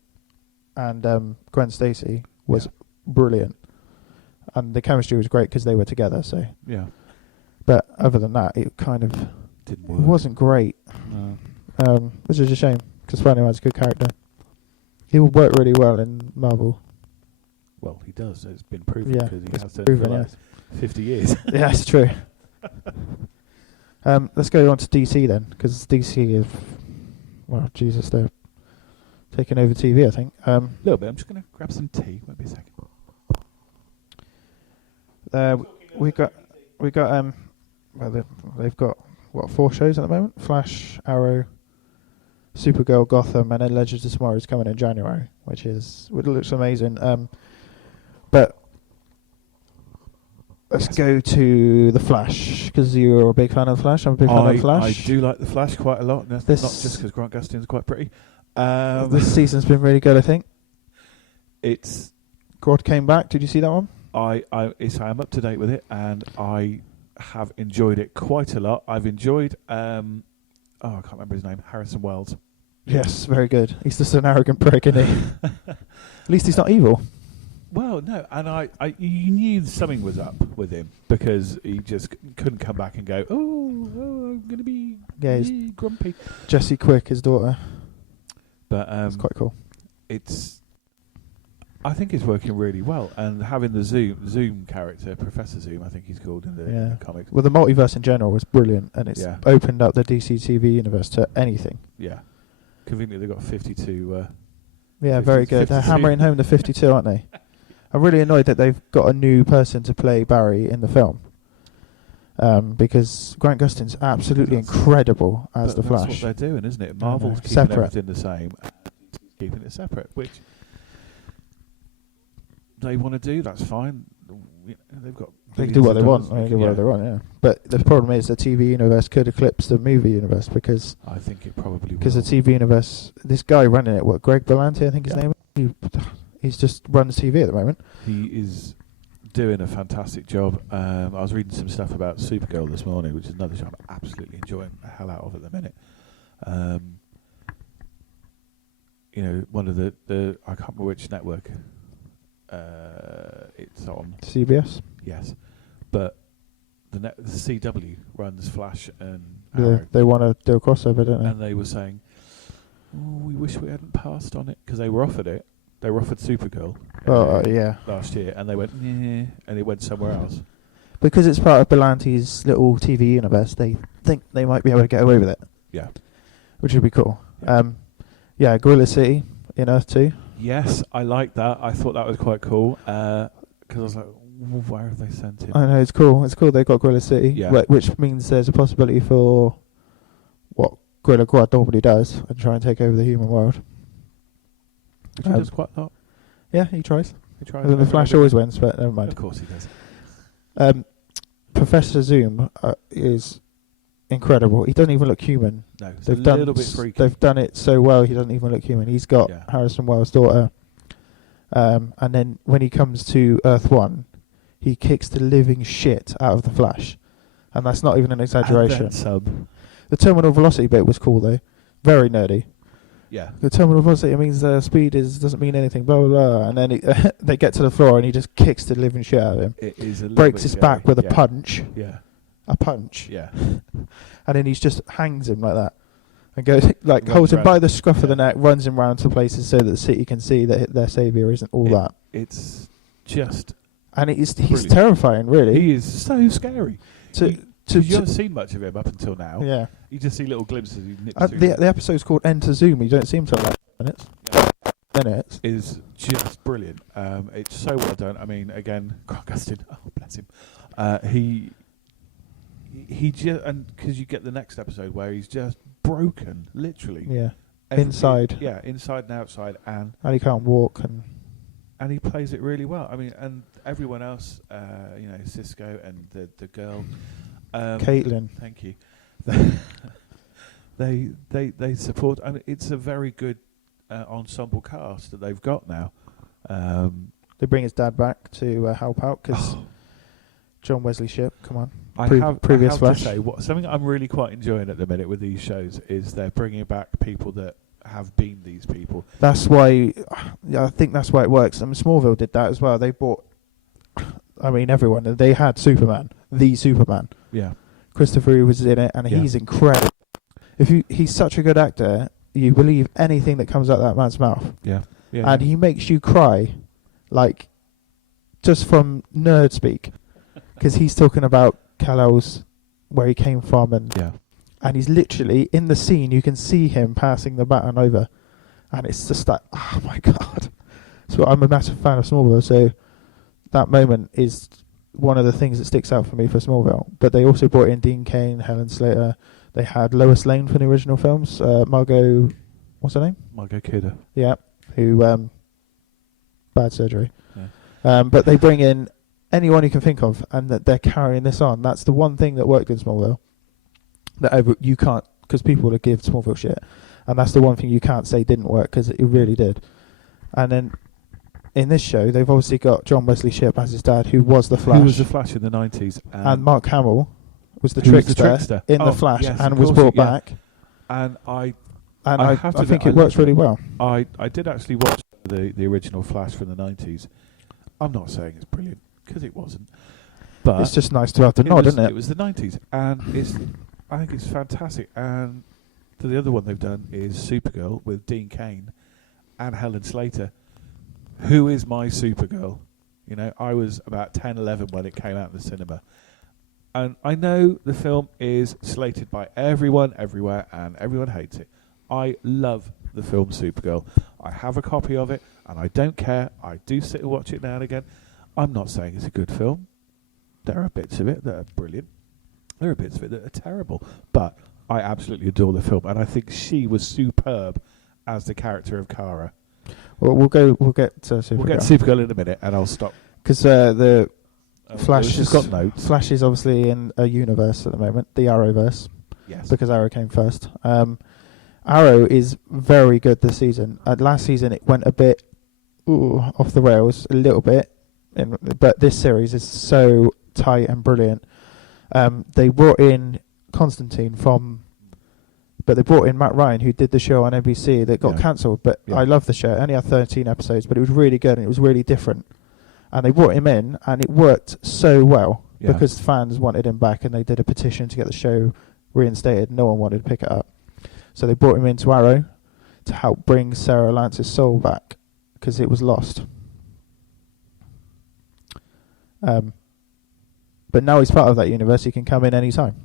and Gwen Stacy was brilliant. and the chemistry was great because they were together. So, Yeah. but other than that, it kind of Didn't work. wasn't great. No. Which is a shame because Spider-Man's a good character. He will work really well in Marvel. Well, he does. It's been proven Yeah, because he it's has done proven, for yeah. like 50 years. Yeah, it's true. Let's go on to DC then, because DC is, well, Jesus, they're taking over TV, I think. A little bit. I'm just going to grab some tea. Won't be a second. They've got, 4 shows at the moment? Flash, Arrow, Supergirl, Gotham, and then Legends of Tomorrow is coming in January, which looks amazing. But let's go to The Flash, because you're a big fan of The Flash. I'm a big fan of The Flash. I do like The Flash quite a lot. And that's not just because Grant Gustin's quite pretty. This season's been really good, I think. Grodd came back. Did you see that one? I'm up to date with it, and I have enjoyed it quite a lot. I've enjoyed, I can't remember his name, Harrison Wells. Yes, very good. He's just an arrogant prick, isn't he? At least he's not evil. Well, no, and you knew something was up with him because he just couldn't come back and go, I'm going to be grumpy. Jessie Quick, his daughter. But it's quite cool. I think it's working really well, and having the Zoom character, Professor Zoom, I think he's called in the comics. Well, the multiverse in general was brilliant, and it's opened up the DC TV universe to anything. Yeah. Conveniently, they've got 52. Yeah, very good. 52. They're hammering home the 52, aren't they? I'm really annoyed that they've got a new person to play Barry in the film. Because Grant Gustin's absolutely incredible as the Flash. That's what they're doing, isn't it? Marvel's keeping everything the same, and keeping it separate, which they want to do. That's fine. They've got. They can do what they want. They can do whatever they want. Yeah. But the problem is the TV universe could eclipse the movie universe because I think it probably will. Because the TV universe, this guy running it, Greg Berlanti, I think his name is. He's just runs TV at the moment. He is doing a fantastic job. I was reading some stuff about Supergirl this morning, which is another show I'm absolutely enjoying the hell out of at the minute. One of the I can't remember which network it's on. CBS? Yes. But the CW runs Flash and Arrow. They want to do a crossover, don't they? And they were saying, we wish we hadn't passed on it, because they were offered it. They were offered Supergirl last year, and they went, and it went somewhere else. Because it's part of Berlanti's little TV universe, they think they might be able to get away with it. Yeah. Which would be cool. Gorilla City in Earth 2. Yes, I like that. I thought that was quite cool, because I was like, where have they sent him? I know, it's cool. It's cool they've got Gorilla City, which means there's a possibility for what Gorilla Grodd normally does and try and take over the human world. Which he does quite a lot. Yeah, he tries. The Flash always wins, but never mind. Of course he does. Professor Zoom is incredible. He doesn't even look human. No, it's a little bit freaky. They've done it so well, he doesn't even look human. He's got Harrison Wells' daughter. And then when he comes to Earth 1, he kicks the living shit out of the Flash. And that's not even an exaggeration. The terminal velocity bit was cool, though. Very nerdy. Yeah. The terminal velocity means speed doesn't mean anything, blah, blah, blah. And then they get to the floor and he just kicks the living shit out of him. It is a breaks his back with a punch. Yeah. A punch. Yeah. And then he just hangs him like that. And goes, holds him by the scruff of the neck, runs him round to places so that the city can see that their saviour isn't all that. It's just... And he's terrifying, really. He is so scary. You haven't seen much of him up until now. Yeah. You just see little glimpses. He nips through the episode's called Enter Zoom. You don't see him till like minutes. Yeah. Minutes. Is just brilliant. It's so well done. I mean, again, Grant Gustin, bless him. He just, and because you get the next episode where he's just broken, literally. Yeah. Inside. Yeah, inside and outside, and he can't walk, and he plays it really well. I mean, and everyone else, Cisco and the girl. Caitlin. Thank you. They support, and it's a very good ensemble cast that they've got now. They bring his dad back to help out because John Wesley Shipp. Come on, previous Flash. To say, something I'm really quite enjoying at the minute with these shows is they're bringing back people that have been these people. That's why I think that's why it works. Smallville did that as well. They brought I mean, everyone. They had Superman, the Superman. Yeah. Christopher Reeve was in it, and Yeah. he's incredible. He's such a good actor, you believe anything that comes out of that man's mouth. Yeah. Yeah. And he makes you cry, like, just from nerd speak, because he's talking about Kal-El's, where he came from, and he's literally in the scene. You can see him passing the baton over, and it's just like, oh my god. So I'm a massive fan of Smallville, so that moment is one of the things that sticks out for me for Smallville. But they also brought in Dean Cain, Helen Slater. They had Lois Lane for the original films. Margot, what's her name? Margot Kidder. Yeah, who bad surgery. Yeah. But they bring in anyone you can think of, and that they're carrying this on. That's the one thing that worked in Smallville. You can't, because people will give Smallville shit, and that's the one thing you can't say didn't work, because it really did. And then in this show, they've obviously got John Wesley Shipp as his dad, who was the Flash. Who was the Flash in the 90s. And Mark Hamill was the trickster in the Flash, yes, and was brought back. And I think it works really well. I did actually watch the original Flash from the 90s. I'm not saying it's brilliant, because it wasn't. But it's just nice to have the nod, isn't it? It was the 90s, and I think it's fantastic. And the other one they've done is Supergirl with Dean Cain and Helen Slater, who is my Supergirl. You know, I was about 10, 11 when it came out in the cinema. And I know the film is slated by everyone, everywhere, and everyone hates it. I love the film Supergirl. I have a copy of it, and I don't care. I do sit and watch it now and again. I'm not saying it's a good film. There are bits of it that are brilliant. There are bits of it that are terrible. But I absolutely adore the film, and I think she was superb as the character of Kara. Well, we'll get Supergirl. We'll get Supergirl in a minute, and I'll stop. Because the Flash has got notes. Flash is obviously in a universe at the moment, the Arrowverse. Yes. Because Arrow came first. Arrow is very good this season. Last season it went a bit off the rails, a little bit, but this series is so tight and brilliant. They brought in Constantine but they brought in Matt Ryan, who did the show on NBC that got cancelled. But I love the show. It only had 13 episodes, but it was really good and it was really different. And they brought him in, and it worked so well because fans wanted him back, and they did a petition to get the show reinstated. No one wanted to pick it up. So they brought him into Arrow to help bring Sarah Lance's soul back, because it was lost. But now he's part of that universe. He can come in any time.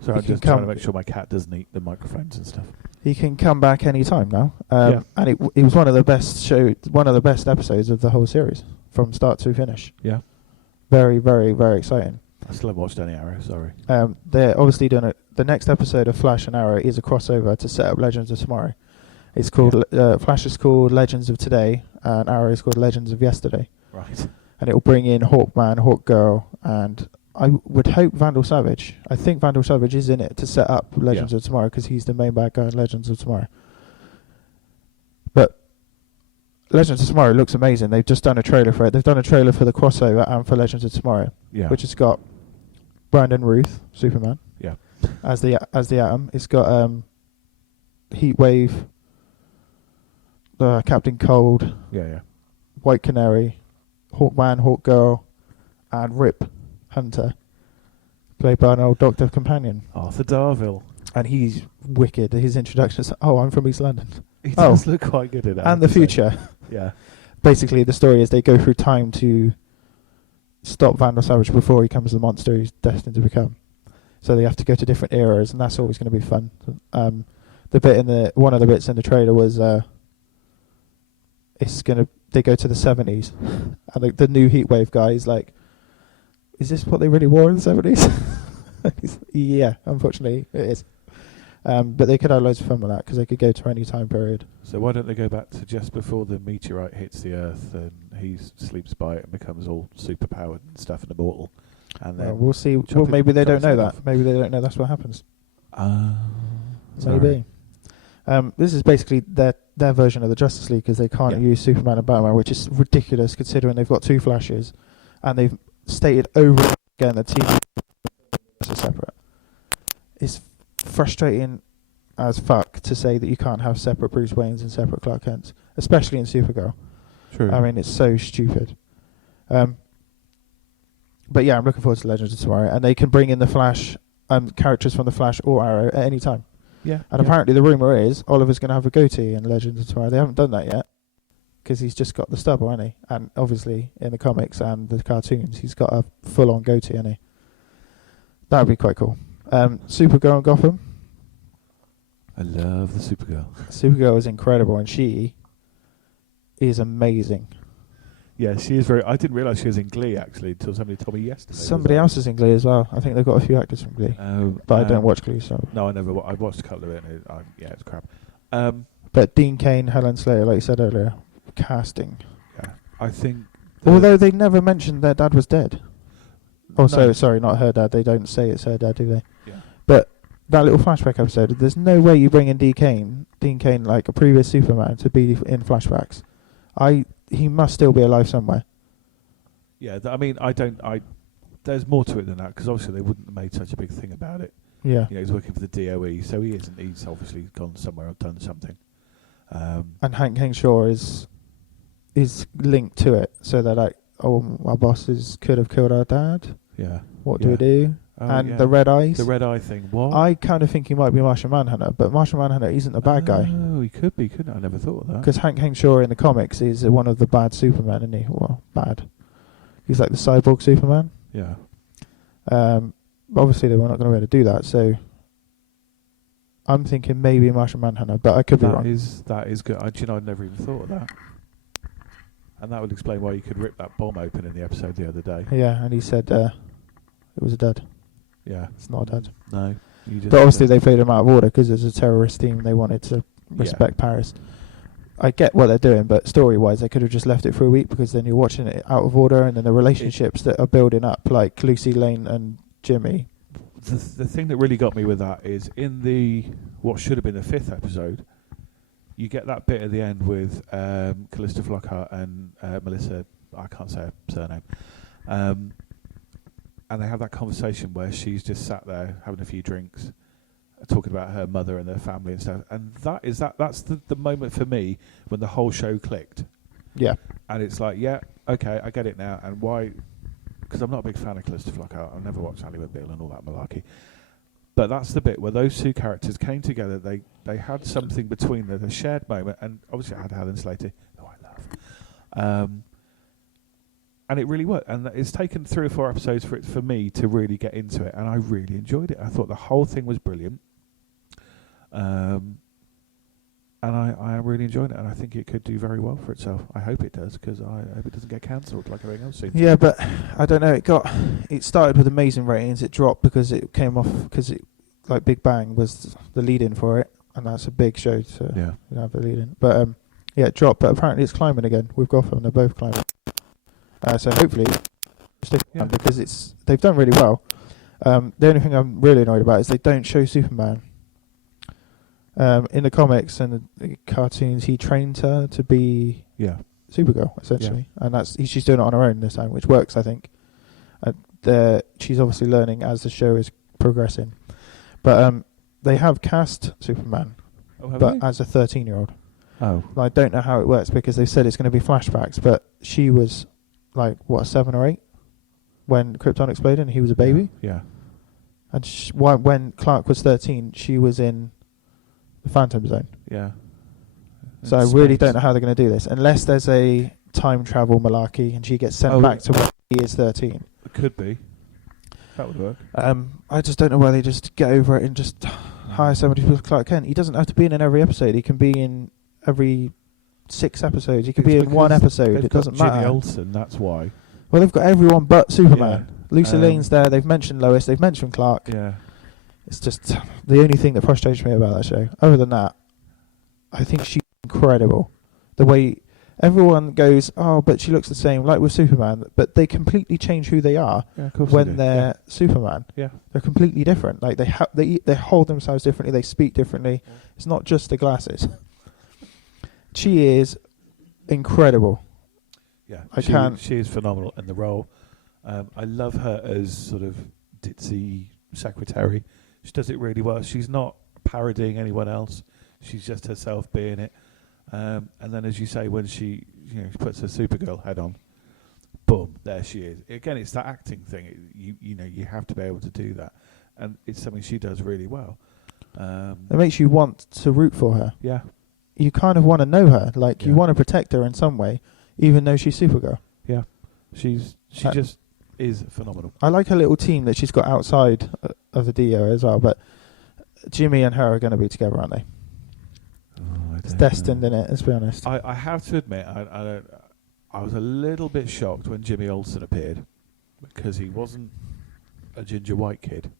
So I'm just trying to make sure my cat doesn't eat the microphones and stuff. He can come back any time now. And it was one of the best episodes of the whole series from start to finish. Yeah. Very, very, very exciting. I still haven't watched any Arrow, sorry. They're obviously doing it. The next episode of Flash and Arrow is a crossover to set up Legends of Tomorrow. It's called Flash is called Legends of Today, and Arrow is called Legends of Yesterday. Right. And it will bring in Hawkman, Hawkgirl, and I would hope Vandal Savage. I think Vandal Savage is in it to set up Legends of Tomorrow, because he's the main bad guy in Legends of Tomorrow. But Legends of Tomorrow looks amazing. They've just done a trailer for it. They've done a trailer for the crossover and for Legends of Tomorrow, which has got Brandon Ruth, Superman, as the Atom. It's got Heatwave, Captain Cold, White Canary, Hawkman, Hawkgirl, and Rip Hunter, played by an old Doctor companion, Arthur Darvill. And he's wicked. His introduction is, I'm from East London. He does look quite good at that. And the future. Yeah. Basically, the story is they go through time to stop Vandal Savage before he becomes the monster he's destined to become. So they have to go to different eras, and that's always going to be fun. One of the bits in the trailer was they go to the 70s, and the new Heatwave guy is like, is this what they really wore in the 70s? Yeah, unfortunately it is. But they could have loads of fun with that, because they could go to any time period. So why don't they go back to just before the meteorite hits the Earth and he sleeps by it and becomes all super powered and stuff and immortal? And then we'll see. Well, maybe they don't know that. Maybe they don't know that's what happens. Maybe. This is basically their version of the Justice League, because they can't use Superman and Batman, which is ridiculous considering they've got two Flashes, and they've stated over and again that team are separate. It's frustrating as fuck to say that you can't have separate Bruce Waynes and separate Clark Kents, especially in Supergirl. True. I mean, it's so stupid. But yeah, I'm looking forward to Legends of Tomorrow, and they can bring in the Flash, characters from the Flash or Arrow at any time. Yeah. And apparently the rumour is Oliver's going to have a goatee in Legends of Tomorrow. They haven't done that yet, because he's just got the stubble, hasn't he? And obviously in the comics and the cartoons, he's got a full-on goatee, hasn't he? That would be quite cool. Supergirl and Gotham. I love the Supergirl. Supergirl is incredible, and she is amazing. Yeah, she is very... I didn't realise she was in Glee, actually, until somebody told me yesterday. Somebody else is in Glee as well. I think they've got a few actors from Glee. But I don't watch Glee, so... No, I never... I watched a couple of it, and it's crap. But Dean Cain, Helen Slater, like you said earlier, casting. Yeah, I think... Although they never mentioned their dad was dead. Oh, No. sorry, not her dad. They don't say it's her dad, do they? Yeah. But that little flashback episode, there's no way you bring in Dean Cain, like a previous Superman, to be in flashbacks. He must still be alive somewhere. Yeah, I mean, there's more to it than that, because obviously they wouldn't have made such a big thing about it. Yeah. You know, he's working for the DOE, so he isn't. He's obviously gone somewhere or done something. And Hank Henshaw is linked to it, so they're like, oh, our bosses could have killed our dad. Yeah. What do we do? Oh, and the red eyes. The red eye thing. What? I kind of think he might be Martian Manhunter, but Martian Manhunter isn't a bad guy. Oh, he could be, couldn't I? I never thought of that. Because Hank Henshaw in the comics is one of the bad Supermen, isn't he? Well, bad. He's like the cyborg Superman. Yeah. Obviously, they were not going to be able to do that, so I'm thinking maybe Martian Manhunter, but I could be wrong. That is good. I'd never even thought of that. And that would explain why you could rip that bomb open in the episode the other day. Yeah, and he said it was a dud. Yeah. It's not a dud. No. But obviously they played him out of order because it's a terrorist team. They wanted to respect Paris. I get what they're doing, but story-wise, they could have just left it for a week, because then you're watching it out of order, and then the relationships that are building up, like Lucy Lane and Jimmy. The thing that really got me with that is in what should have been the 5th episode, you get that bit at the end with Callista Flockhart and Melissa, I can't say her surname, and they have that conversation where she's just sat there having a few drinks, talking about her mother and their family and stuff, and that's the moment for me when the whole show clicked. Yeah. And it's like, yeah, okay, I get it now. And why? Because I'm not a big fan of Callista Flockhart. I've never watched Ally McBeal and all that malarkey. But that's the bit where those two characters came together. They had something between them, a shared moment, and obviously I had Helen Slater, who I love. And it really worked. And it's taken 3 or 4 episodes for me to really get into it, and I really enjoyed it. I thought the whole thing was brilliant. And I really enjoyed it, and I think it could do very well for itself. I hope it does, because I hope it doesn't get cancelled like everything else seems. Yeah, but I don't know. It started with amazing ratings. It dropped because it came off like Big Bang was the lead-in for it, and that's a big show to have the lead-in. But it dropped. But apparently it's climbing again with Gotham. They're both climbing. So hopefully stick around, because they've done really well. The only thing I'm really annoyed about is they don't show Superman. In the comics and the cartoons, he trained her to be Supergirl, essentially. And she's doing it on her own this time, which works, I think. She's obviously learning as the show is progressing. But they have cast Superman, as a 13-year-old. Oh. I don't know how it works, because they've said it's going to be flashbacks, but she was, 7 or 8 when Krypton exploded and he was a baby? Yeah. And when Clark was 13, she was in the Phantom Zone. Yeah. So I really don't know how they're going to do this, unless there's a time travel malarkey and she gets sent back to when he is 13. It could be. That would work. I just don't know why they just get over it and just hire somebody who's Clark Kent. He doesn't have to be in every episode. He can be in every 6 episodes. He could be in 1 episode. It doesn't matter. Ginny Olsen, that's why. Well, they've got everyone but Superman. Yeah. Lucy Lane's there. They've mentioned Lois. They've mentioned Clark. Yeah. It's just the only thing that frustrates me about that show. Other than that, I think she's incredible. The way everyone goes, oh, but she looks the same, like with Superman. But they completely change who they are when they're Superman. Yeah. They're completely different. Like they hold themselves differently. They speak differently. Yeah. It's not just the glasses. She is incredible. Yeah, she is phenomenal in the role. I love her as sort of ditzy secretary. She does it really well. She's not parodying anyone else. She's just herself being it. And then, as you say, when she puts her Supergirl head on, boom, there she is. Again, it's that acting thing. You have to be able to do that, and it's something she does really well. It makes you want to root for her. Yeah. You kind of want to know her, like you Yeah. want to protect her in some way, even though she's Supergirl. Yeah, she just is phenomenal. I like her little team that she's got outside of the DO as well, but Jimmy and her are going to be together, aren't they? It's destined, isn't it? Let's be honest. I have to admit, I was a little bit shocked when Jimmy Olsen appeared, because he wasn't a ginger white kid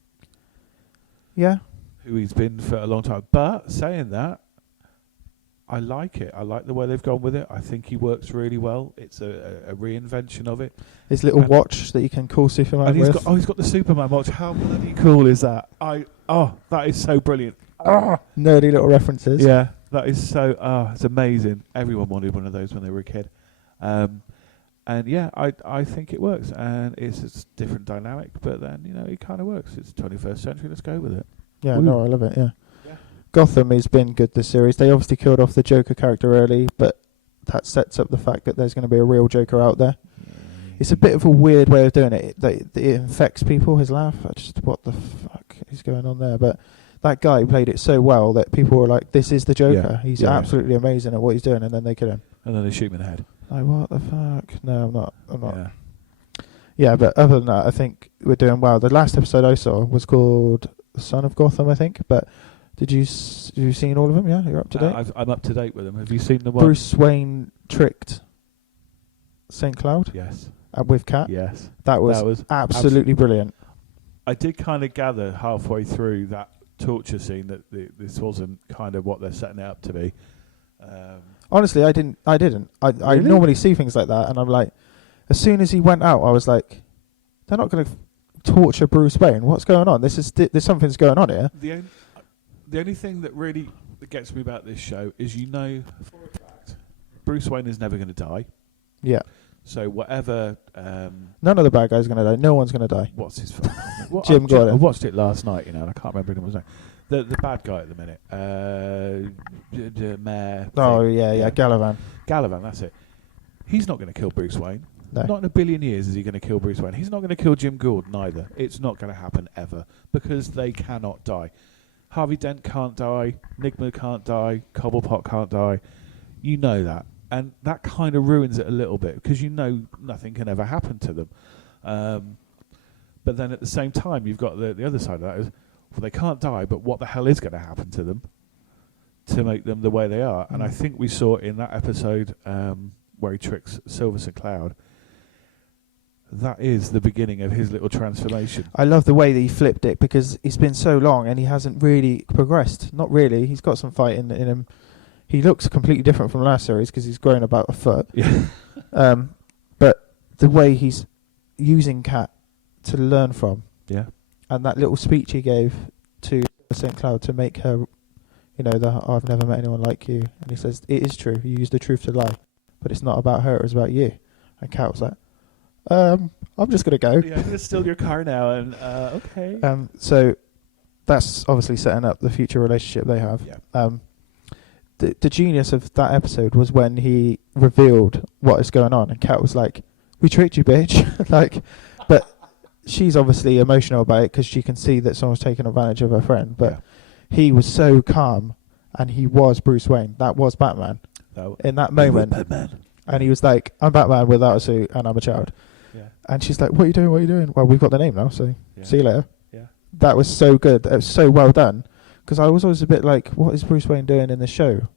Yeah. who he's been for a long time. But saying that, I like it. I like the way they've gone with it. I think he works really well. It's a reinvention of it. His little watch that you can call Superman And with. he's got the Superman watch. How bloody cool is that? That is so brilliant. Nerdy little references. Yeah, that is so. It's amazing. Everyone wanted one of those when they were a kid. And yeah, I think it works. And it's a different dynamic, but then it kind of works. It's 21st century. Let's go with it. Yeah, Woo. no, I love it, yeah. Gotham has been good this series. They obviously killed off the Joker character early, but that sets up the fact that there's going to be a real Joker out there. It's a bit of a weird way of doing it. It infects people, his laugh. What the fuck is going on there? But that guy played it so well that people were like, this is the Joker. Yeah. He's absolutely amazing at what he's doing, and then they kill him. And then they shoot him in the head. Like, what the fuck? No, I'm not. Yeah. Yeah, but other than that, I think we're doing well. The last episode I saw was called Son of Gotham, I think, but... Have you seen all of them? Yeah, you're up to date. I'm up to date with them. Have you seen the one? Bruce Wayne tricked St. Cloud. Yes. With Cat. Yes. That was absolutely brilliant. I did kind of gather halfway through that torture scene that this wasn't kind of what they're setting it up to be. Honestly, I didn't. I Really? normally see things like that, and I'm like, as soon as he went out, I was like, they're not going to torture Bruce Wayne. What's going on? There's something's going on here. The only thing that really gets me about this show is for a fact Bruce Wayne is never going to die. Yeah. So whatever... None of the bad guys are going to die. No one's going to die. What's his... Jim Gordon. I watched it last night, and I can't remember anyone's name. The bad guy at the minute. The mayor... Oh, thing. yeah. Galavan. Galavan, that's it. He's not going to kill Bruce Wayne. No. Not in a billion years is he going to kill Bruce Wayne. He's not going to kill Jim Gordon either. It's not going to happen ever, because they cannot die. Harvey Dent can't die, Nigma can't die, Cobblepot can't die. You know that. And that kind of ruins it a little bit, because nothing can ever happen to them. But then at the same time, you've got the other side of that is, well, they can't die, but what the hell is going to happen to them to make them the way they are? And I think we saw in that episode where he tricks Silver St. Cloud, that is the beginning of his little transformation. I love the way that he flipped it, because it's been so long and he hasn't really progressed. Not really. He's got some fight in him. He looks completely different from last series because he's grown about a foot. Yeah. But the way he's using Cat to learn from, Yeah. and that little speech he gave to St. Cloud to make her, I've never met anyone like you. And he says, it is true. You use the truth to lie. But it's not about her. It's about you. And Cat was like, I'm just going to go. Yeah, I'm going to steal your car now, and okay. So that's obviously setting up the future relationship they have. Yeah. The genius of that episode was when he revealed what is going on, and Kat was like, "We tricked you, bitch!" But she's obviously emotional about it because she can see that someone's taking advantage of her friend. But he was so calm, and he was Bruce Wayne. That was Batman. In that moment, Batman. And he was like, "I'm Batman without a suit, and I'm a child." Yeah. And she's like, "What are you doing? What are you doing?" Well, we've got the name now, so see you later. Yeah. That was so good. That was so well done. Because I was always a bit like, what is Bruce Wayne doing in the show?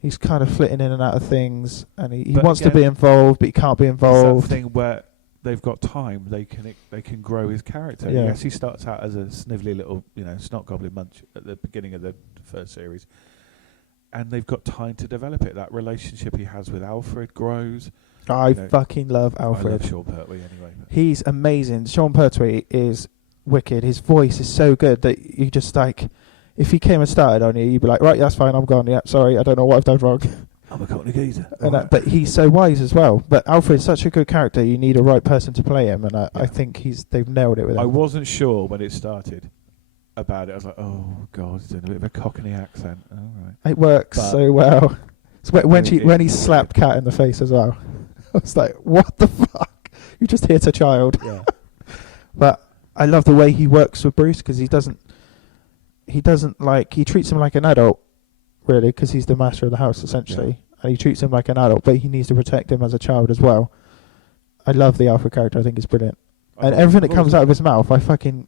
He's kind of flitting in and out of things, and he wants to be involved, but he can't be involved. It's that thing where they've got time, they can grow his character. Yeah. Yes, he starts out as a snivelly little, snot goblin munch at the beginning of the first series, and they've got time to develop it. That relationship he has with Alfred grows. I fucking love Alfred. I love Sean Pertwee anyway. He's amazing. Sean Pertwee is wicked. His voice is so good that you just like, if he came and started on you, you'd be like, right, that's fine, I'm gone. Yeah, sorry, I don't know what I've done wrong. I'm a Cockney geezer. But he's so wise as well. But Alfred's such a good character. You need a right person to play him, and I think they've nailed it with him. I wasn't sure when it started about it. I was like, oh god, he's doing a bit of a Cockney accent. All right. It works so well. So when he slapped Kat in the face as well, I was like, what the fuck? You just hit a child. Yeah. But I love the way he works with Bruce, because he treats him like an adult, really, because he's the master of the house essentially, and he treats him like an adult, but he needs to protect him as a child as well. I love the Alfred character. I think he's brilliant, and everything that comes out of his mouth,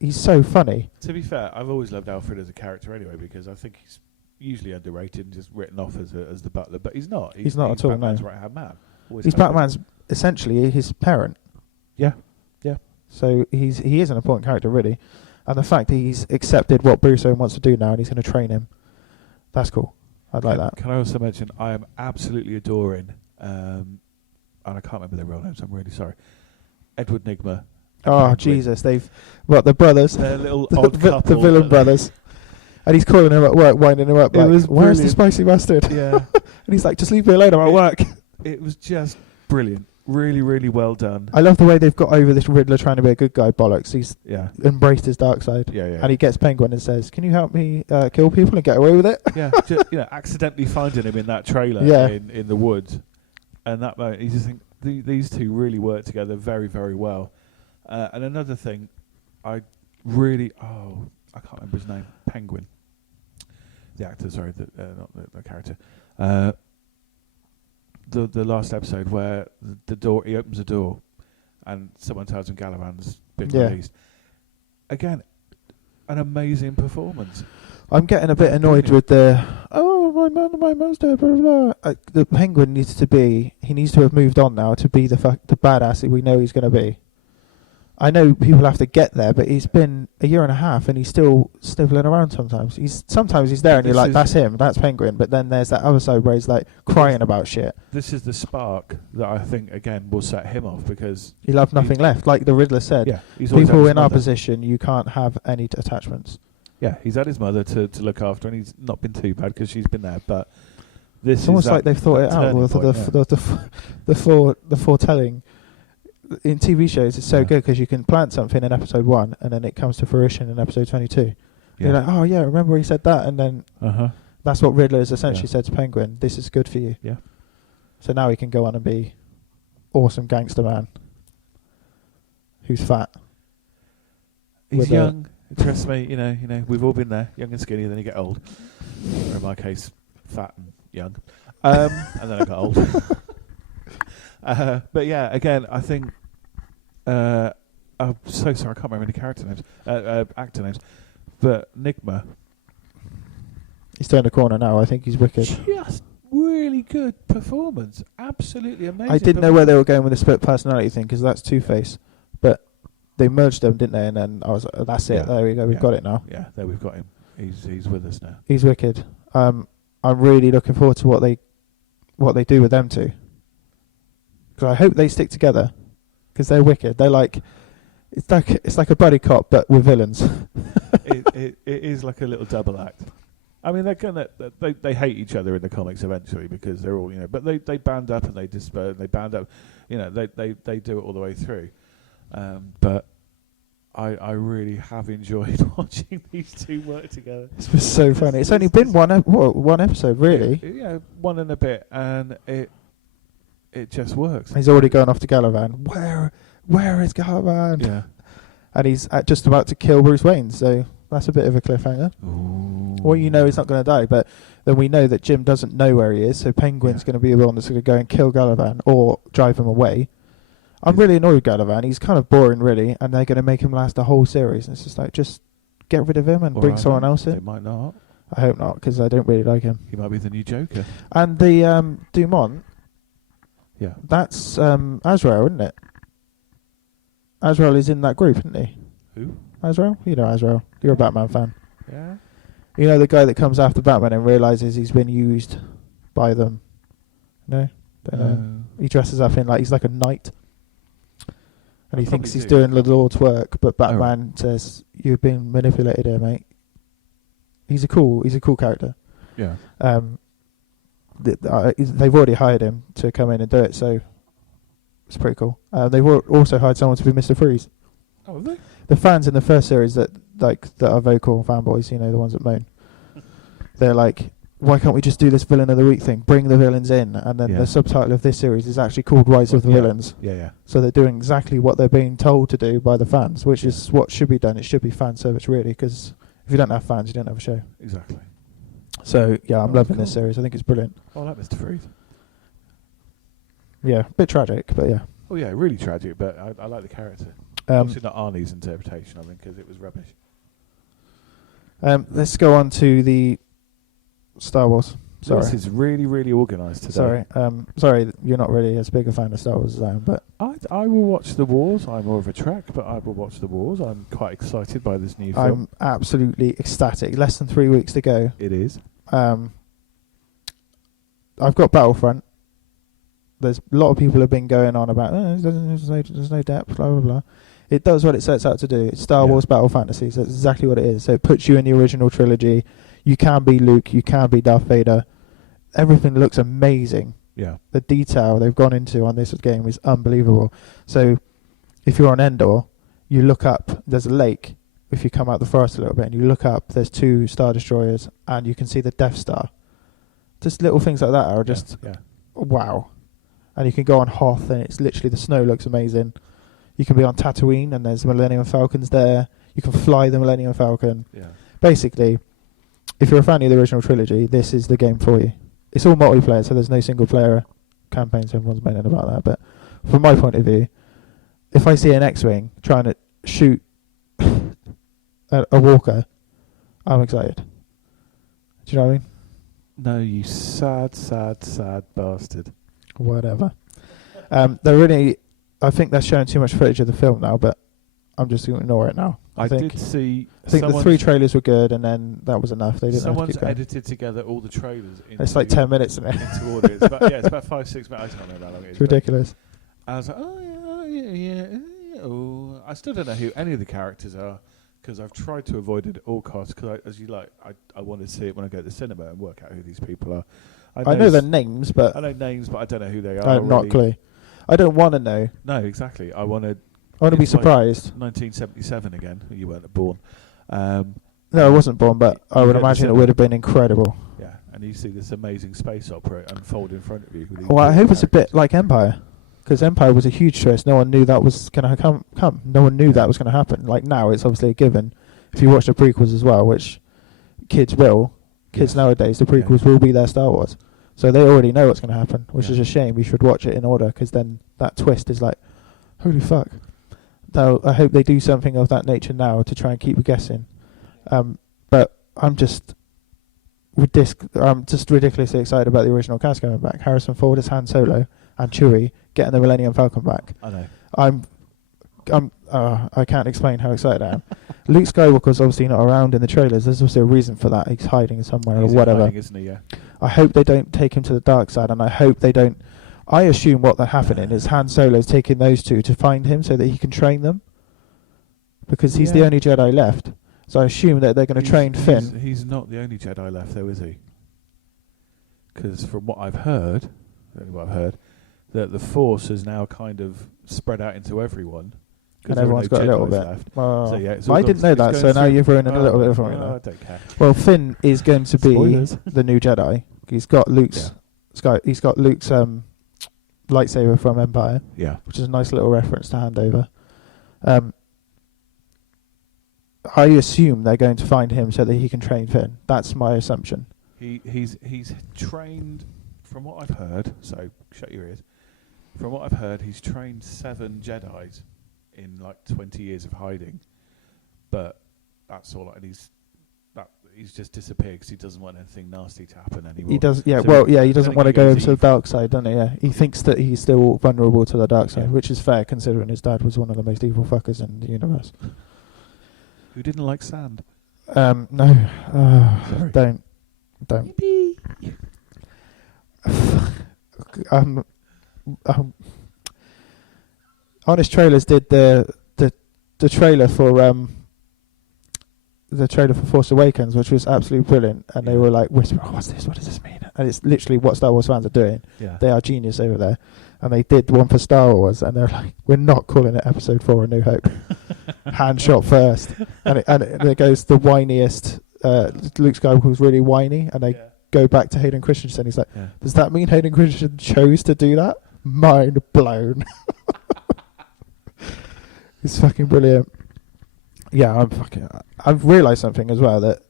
he's so funny. To be fair, I've always loved Alfred as a character anyway, because I think he's usually underrated and just written off as the butler, but he's not. He's not at all. Batman's No. right-hand man. He's Batman's essentially his parent. Yeah. So he is an important character, really, and the fact that he's accepted what Bruce Wayne wants to do now and he's going to train him, that's cool. I'd like that. Can I also mention I am absolutely adoring, and I can't remember their real names. I'm really sorry. Edward Nygma. Oh Jesus! They've the brothers, their little odd couple, the villain brothers, and he's calling him at work, winding him up. It was where's the brilliant. spicy mustard? Yeah, and he's like, just leave me alone. I'm at work. It was just brilliant. Really, really well done. I love the way they've got over this Riddler trying to be a good guy bollocks. He's embraced his dark side. Yeah. And he gets Penguin and says, "Can you help me kill people and get away with it?" Yeah, accidentally finding him in that trailer in the woods, and that moment you just think these two really work together very, very well. And another thing, I can't remember his name. Penguin, the actor. Sorry, not the character. The last episode where the door, he opens the door, and someone tells him Galavan's been released. Again, an amazing performance. I'm getting a bit annoyed with my man's dead, blah, blah, blah. The Penguin needs to have moved on now to be the badass that we know he's going to be. I know people have to get there, but he's been a year and a half and he's still snivelling around sometimes. Sometimes he's there and you're like, that's him, that's Penguin. But then there's that other side where he's like crying about shit. This is the spark that I think, again, will set him off, because he'll have nothing left. Like the Riddler said, people in our position, you can't have any attachments. Yeah, he's had his mother to look after, and he's not been too bad because she's been there. But this it's almost like they've thought it out with the foretelling. In TV shows, it's so good because you can plant something in episode 1 and then it comes to fruition in episode 22. Yeah. You're like, oh yeah, remember he said that, and then that's what Riddler has essentially said to Penguin. This is good for you. Yeah. So now he can go on and be awesome gangster man who's fat. He's young. Trust me, you know, we've all been there, young and skinny. Then you get old. Or in my case, fat and young. And then I got old. But yeah, again, I think. I'm so sorry, I can't remember any character names, actor names, but Nygma. He's turned a corner now. I think he's wicked. Just really good performance, absolutely amazing. I didn't know where they were going with the split personality thing because that's Two-Face, but they merged them, didn't they? And then I was, that's it. There we go. We've got it now. Yeah, there we've got him. He's with us now. He's wicked. I'm really looking forward to what they do with them two. Because I hope they stick together. Because they're wicked. They're like, it's like a buddy cop, but with villains. it is like a little double act. I mean, they hate each other in the comics eventually because they're all, but they band up and they disperse. They band up, they do it all the way through. But I really have enjoyed watching these two work together. It's been so funny. It's only been one episode, really. Yeah, one and a bit, and it just works. He's already going off to Galavan. Where is Galavan? Yeah. And he's just about to kill Bruce Wayne, so that's a bit of a cliffhanger. Ooh. Well, he's not going to die, but then we know that Jim doesn't know where he is, so Penguin's going to be the one that's going to go and kill Galavan or drive him away. I'm really annoyed with Galavan. He's kind of boring, really, and they're going to make him last the whole series. And it's just like, just get rid of him and bring someone else in. They might not. I hope not, because I don't really like him. He might be the new Joker. And the Dumont... Yeah. That's Azrael, isn't it? Azrael is in that group, isn't he? Who? Azrael? You know Azrael. You're a Batman fan. Yeah. You know the guy that comes after Batman and realises he's been used by them. No? Don't know. He dresses up in he's like a knight. And he thinks he's doing the Lord's work, but Batman says, "You've been manipulated here, mate." He's a cool character. Yeah. They've already hired him to come in and do it, so it's pretty cool. They've also hired someone to be Mr. Freeze. Oh, have they? The fans in the first series that are vocal fanboys, the ones that moan, they're like, why can't we just do this villain of the week thing? Bring the villains in, and then the subtitle of this series is actually called Rise of the Villains. Yeah. So they're doing exactly what they're being told to do by the fans, which is what should be done. It should be fan service, really, because if you don't have fans, you don't have a show. Exactly. So I'm loving this series. I think it's brilliant. I like Mr. Freeze. Yeah, a bit tragic, but yeah. Oh yeah, really tragic, but I like the character. Obviously not Arnie's interpretation of him, because it was rubbish. Let's go on to the Star Wars. Sorry. This is really, really organised today. Sorry, you're not really as big a fan of Star Wars as I am, but I will watch the Wars. I'm more of a Trek, but I will watch the Wars. I'm quite excited by this new film. I'm absolutely ecstatic. Less than 3 weeks to go. It is. I've got Battlefront. There's a lot of people have been going on about there's no depth, blah blah blah. It does what it sets out to do. It's Star Wars battle fantasy. So that's exactly what it is. So it puts you in the original trilogy. You can be Luke. You can be Darth Vader. Everything looks amazing. Yeah. The detail they've gone into on this game is unbelievable. So if you're on Endor, you look up. There's a lake. If you come out the forest a little bit and you look up, there's 2 Star Destroyers and you can see the Death Star. Just little things like that are just wow. And you can go on Hoth and it's literally the snow looks amazing. You can be on Tatooine and there's Millennium Falcons there. You can fly the Millennium Falcon. Yeah. Basically, if you're a fan of the original trilogy, this is the game for you. It's all multiplayer, so there's no single player campaign, so everyone's moaning about that. But from my point of view, if I see an X-Wing trying to shoot a walker, I'm excited. Do you know what I mean? No, you sad bastard. Whatever. I think they're showing too much footage of the film now, but I'm just going to ignore it now. I think the 3 trailers were good, and then that was enough. They didn't. Someone's edited together all the trailers. It's like 10 minutes in it. Into order. It's about, it's about 5-6 minutes. I can't remember how long it is. It's ridiculous. I was like, oh. I still don't know who any of the characters are, because I've tried to avoid it at all costs. Because I want to see it when I go to the cinema and work out who these people are. I know their names, but I don't know who they are. I have not a clue. I don't want to know. No, exactly. I want to be surprised. 1977 again. You weren't born. No, I wasn't born, but I would imagine it would have been incredible. Yeah, and you see this amazing space opera unfold in front of you. Well, I hope it's a bit like Empire, because Empire was a huge twist. No one knew that was going to come. No one knew that was going to happen. Like now, it's obviously a given. If you watch the prequels as well, which kids nowadays, the prequels will be their Star Wars. So they already know what's going to happen, which is a shame. You should watch it in order, because then that twist is like, holy fuck. Though I hope they do something of that nature now to try and keep you guessing. But I'm just ridiculously excited about the original cast coming back. Harrison Ford as Han Solo and Chewie getting the Millennium Falcon back. I know. I can't explain how excited I am. Luke Skywalker's obviously not around in the trailers. There's also a reason for that. He's hiding somewhere or whatever. Isn't he? Yeah. I hope they don't take him to the dark side, and I hope they don't. I assume what they're happening is Han Solo's taking those 2 to find him so that he can train them, because he's the only Jedi left. So I assume that they're going to train Finn. He's not the only Jedi left, though, is he? Because from what I've heard, that the Force has now kind of spread out into everyone. And everyone's got a little bit. So I didn't know that, so now you've ruined a little bit for me. I don't care. Well, Finn is going to be the new Jedi. He's got Luke's lightsaber from Empire, which is a nice little reference to hand over. I assume they're going to find him so that he can train Finn. That's my assumption. He's trained, from what I've heard. So shut your ears. From what I've heard, he's trained 7 Jedis in like 20 years of hiding, but that's all. And he's just disappeared because he doesn't want anything nasty to happen anymore. He does, yeah. So he doesn't want to go over to the dark side, doesn't he? Yeah, he thinks that he's still vulnerable to the dark side, which is fair considering his dad was one of the most evil fuckers in the universe. Who didn't like sand? No, don't. Honest Trailers did the trailer for Force Awakens, which was absolutely brilliant, and they were like whispering, "Oh, what's this? What does this mean?" And it's literally what Star Wars fans are doing. Yeah. They are genius over there, and they did one for Star Wars, and they're like, "We're not calling it Episode 4: A New Hope." Hand shot first, and it goes the whiniest. Luke Skywalker was really whiny, and go back to Hayden Christensen. He's like, Yeah. does that mean Hayden Christensen chose to do that? Mind blown. It's fucking brilliant. Yeah, I've realised something as well, that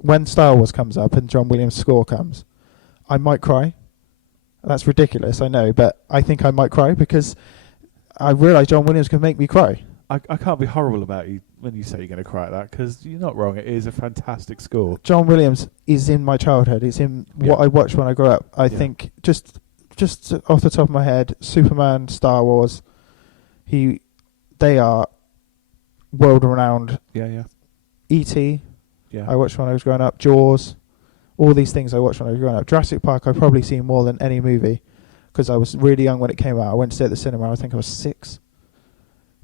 when Star Wars comes up and John Williams' score comes, I might cry. That's ridiculous, I know, but I think I might cry because I realise John Williams can make me cry. I can't be horrible about you when you say you're going to cry at that, because you're not wrong. It is a fantastic score. John Williams is in my childhood. It's in what I watched when I grew up. I think just off the top of my head, Superman, Star Wars, they are world-renowned. Yeah. E.T. Yeah. I watched when I was growing up. Jaws. All these things I watched when I was growing up. Jurassic Park I've probably seen more than any movie because I was really young when it came out. I went to see it at the cinema. I think I was 6.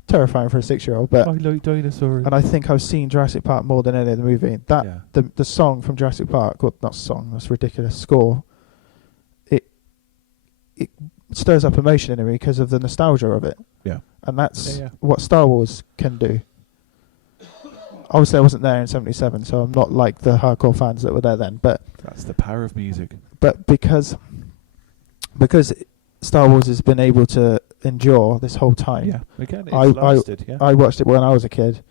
Terrifying for a 6-year-old, but I like dinosaurs. and I think I've seen Jurassic Park more than any other movie. The song from Jurassic Park, well, not song, that's ridiculous. Score. It stirs up emotion in me because of the nostalgia of it. Yeah, and that's what Star Wars can do. Obviously, I wasn't there in '77, so I'm not like the hardcore fans that were there then. But that's the power of music. But because Star Wars has been able to endure this whole time. Yeah, again, it's lasted. Yeah, I watched it when I was a kid,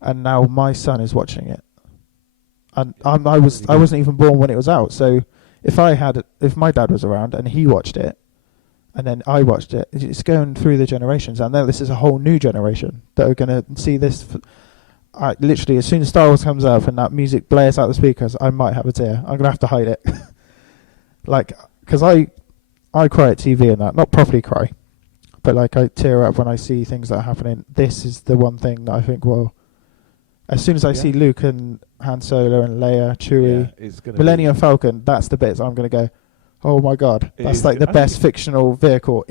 and now my son is watching it, and I wasn't even born when it was out. So if my dad was around and he watched it, and then I watched it, it's going through the generations, and then this is a whole new generation that are going to see this. Literally, as soon as Star Wars comes up and that music blares out the speakers, I might have a tear. I'm gonna have to hide it, because I cry at TV and that, not properly cry, but like I tear up when I see things that are happening. This is the one thing that I think, well, as soon as I see Luke and Han Solo and Leia, Chewie, Millennium Falcon, that's the bits I'm gonna go, oh my god, that's like the best fictional vehicle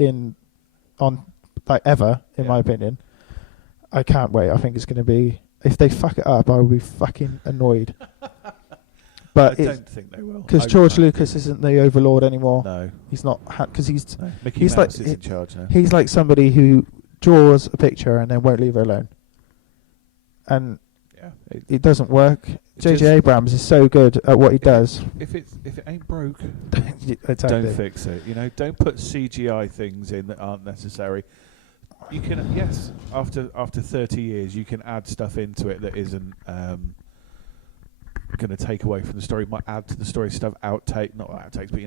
ever, in my opinion. I can't wait. I think it's gonna be. If they fuck it up, I will be fucking annoyed. But I don't think they will. Because George Lucas isn't the overlord anymore. No. He's not. Because Mickey Mouse is in charge now. He's like somebody who draws a picture and then won't leave her alone. And it doesn't work. J.J. Abrams is so good at what he does. If it ain't broke, don't fix it. Don't put CGI things in that aren't necessary. You can, after 30 years, you can add stuff into it that isn't going to take away from the story. Might add to the story stuff, not outtakes, but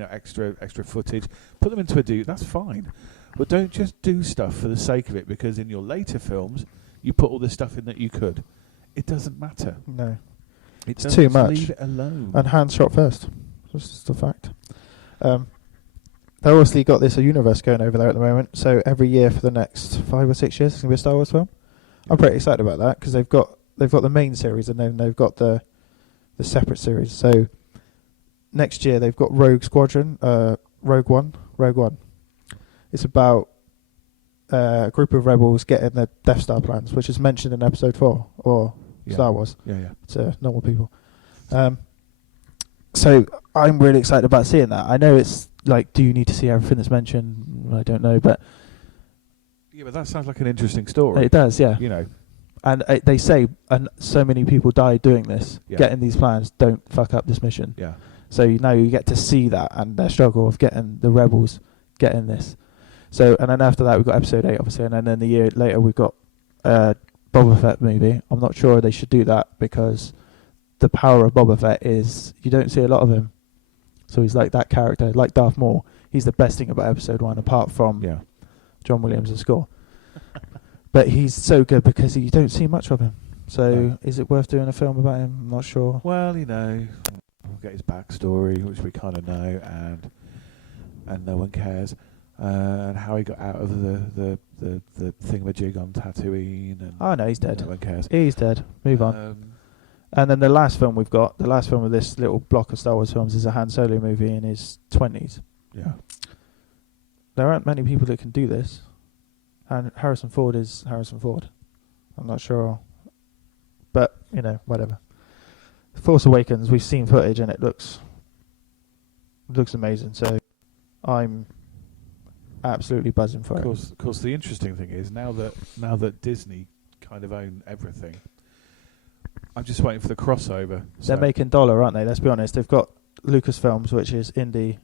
extra footage. Put them into a that's fine. But don't just do stuff for the sake of it, because in your later films, you put all the stuff in that you could. It doesn't matter. No. It's too much. Leave it alone. And Han shot first. That's just a fact. They obviously got this universe going over there at the moment, so every year for the next 5 or 6 years it's going to be a Star Wars film. I'm pretty excited about that, because they've got the main series and then they've got the separate series. So next year they've got Rogue One. It's about a group of rebels getting the Death Star plans, which is mentioned in Episode 4 or Star Wars. Yeah. To normal people. So I'm really excited about seeing that. I know it's like, do you need to see everything that's mentioned? I don't know, but but that sounds like an interesting story. It does, yeah. And they say, and so many people died doing this, getting these plans. Don't fuck up this mission. Yeah. So now you get to see that and their struggle of getting the rebels getting this. So, and then after that we've got Episode 8, obviously, and then the year later we've got Boba Fett movie. I'm not sure they should do that, because the power of Boba Fett is you don't see a lot of him. So he's like that character, like Darth Maul. He's the best thing about Episode 1, apart from John Williams' score. But he's so good because you don't see much of him. So is it worth doing a film about him? I'm not sure. Well, we'll get his backstory, which we kind of know, and no one cares. And how he got out of the thingamajig on Tatooine. And no, he's dead. No one cares. He's dead. Move on. And then the last film of this little block of Star Wars films, is a Han Solo movie in his 20s. Yeah. There aren't many people that can do this. And Harrison Ford is Harrison Ford. I'm not sure. But, whatever. Force Awakens, we've seen footage and it looks amazing. So I'm absolutely buzzing for it. Of course, the interesting thing is, now that Disney kind of own everything, I'm just waiting for the crossover. They're making dollar, aren't they? Let's be honest. They've got Lucasfilms, which is indie,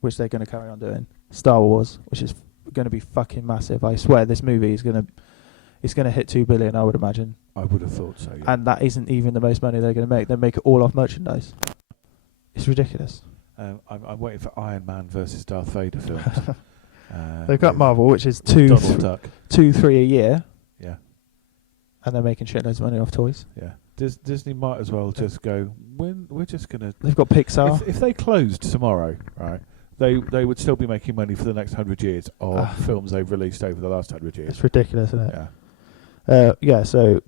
which they're going to carry on doing. Star Wars, which is going to be fucking massive. I swear this movie is going to hit 2 billion, I would imagine. I would have thought so, yeah. And that isn't even the most money they're going to make. They make it all off merchandise. It's ridiculous. I'm waiting for Iron Man versus Darth Vader films. They've got Marvel, which is Donald Duck. 2-3 a year. Yeah. And they're making shitloads of money off toys. Yeah. Disney might as well just go, we're just going to... They've got Pixar. If they closed tomorrow, right, they would still be making money for the next 100 years of films they've released over the last 100 years. It's ridiculous, isn't it? Yeah. Yeah, so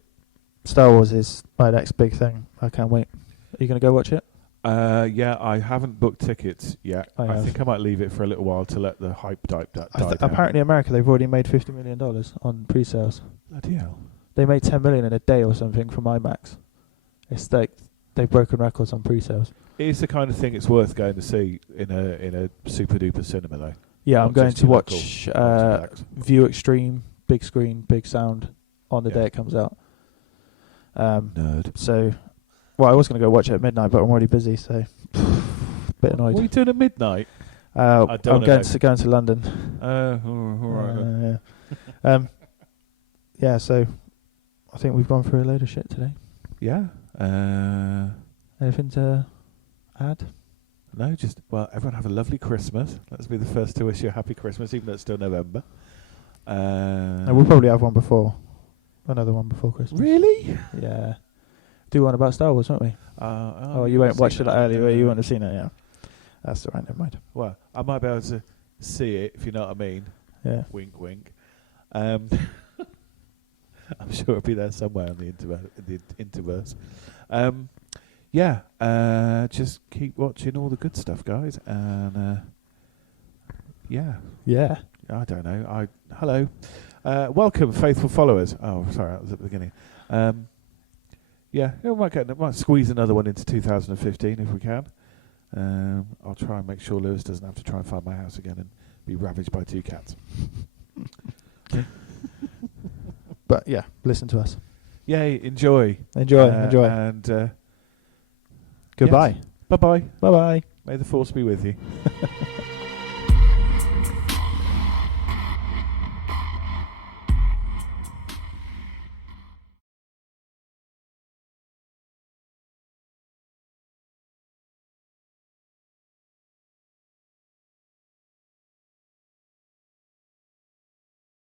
Star Wars is my next big thing. I can't wait. Are you going to go watch it? Yeah, I haven't booked tickets yet. I think I might leave it for a little while to let the hype die down. Apparently in America they've already made $50 million on pre-sales. Bloody hell. They made 10 million in a day or something from IMAX. It's like they've broken records on pre-sales. It is the kind of thing it's worth going to see in a super duper cinema, though. Yeah, Not I'm going just to your watch local View Extreme, big screen, big sound on the day it comes out. Nerd. So, well, I was going to go watch it at midnight, but I'm already busy, so bit annoyed. What are you doing at midnight? I'm going to London. All right. Yeah. Yeah, so I think we've gone through a load of shit today. Yeah. Anything to add? No, everyone have a lovely Christmas. Let's be the first to wish you a happy Christmas, even though it's still November. No, we'll probably have another one before Christmas. Really? Yeah. Do one about Star Wars, won't we? You won't watch it earlier. You won't have seen it, yeah. That's all right, never mind. Well, I might be able to see it, if you know what I mean. Yeah. Wink, wink. I'm sure it'll be there somewhere in the interverse. Just keep watching all the good stuff, guys. And yeah. I don't know. Hello. Welcome, faithful followers. Oh, sorry, that was at the beginning. We might squeeze another one into 2015 if we can. I'll try and make sure Lewis doesn't have to try and find my house again and be ravaged by 2 cats. But yeah, listen to us. Yay, enjoy. Enjoy. And goodbye. Yes. Bye-bye. Bye-bye. May the force be with you.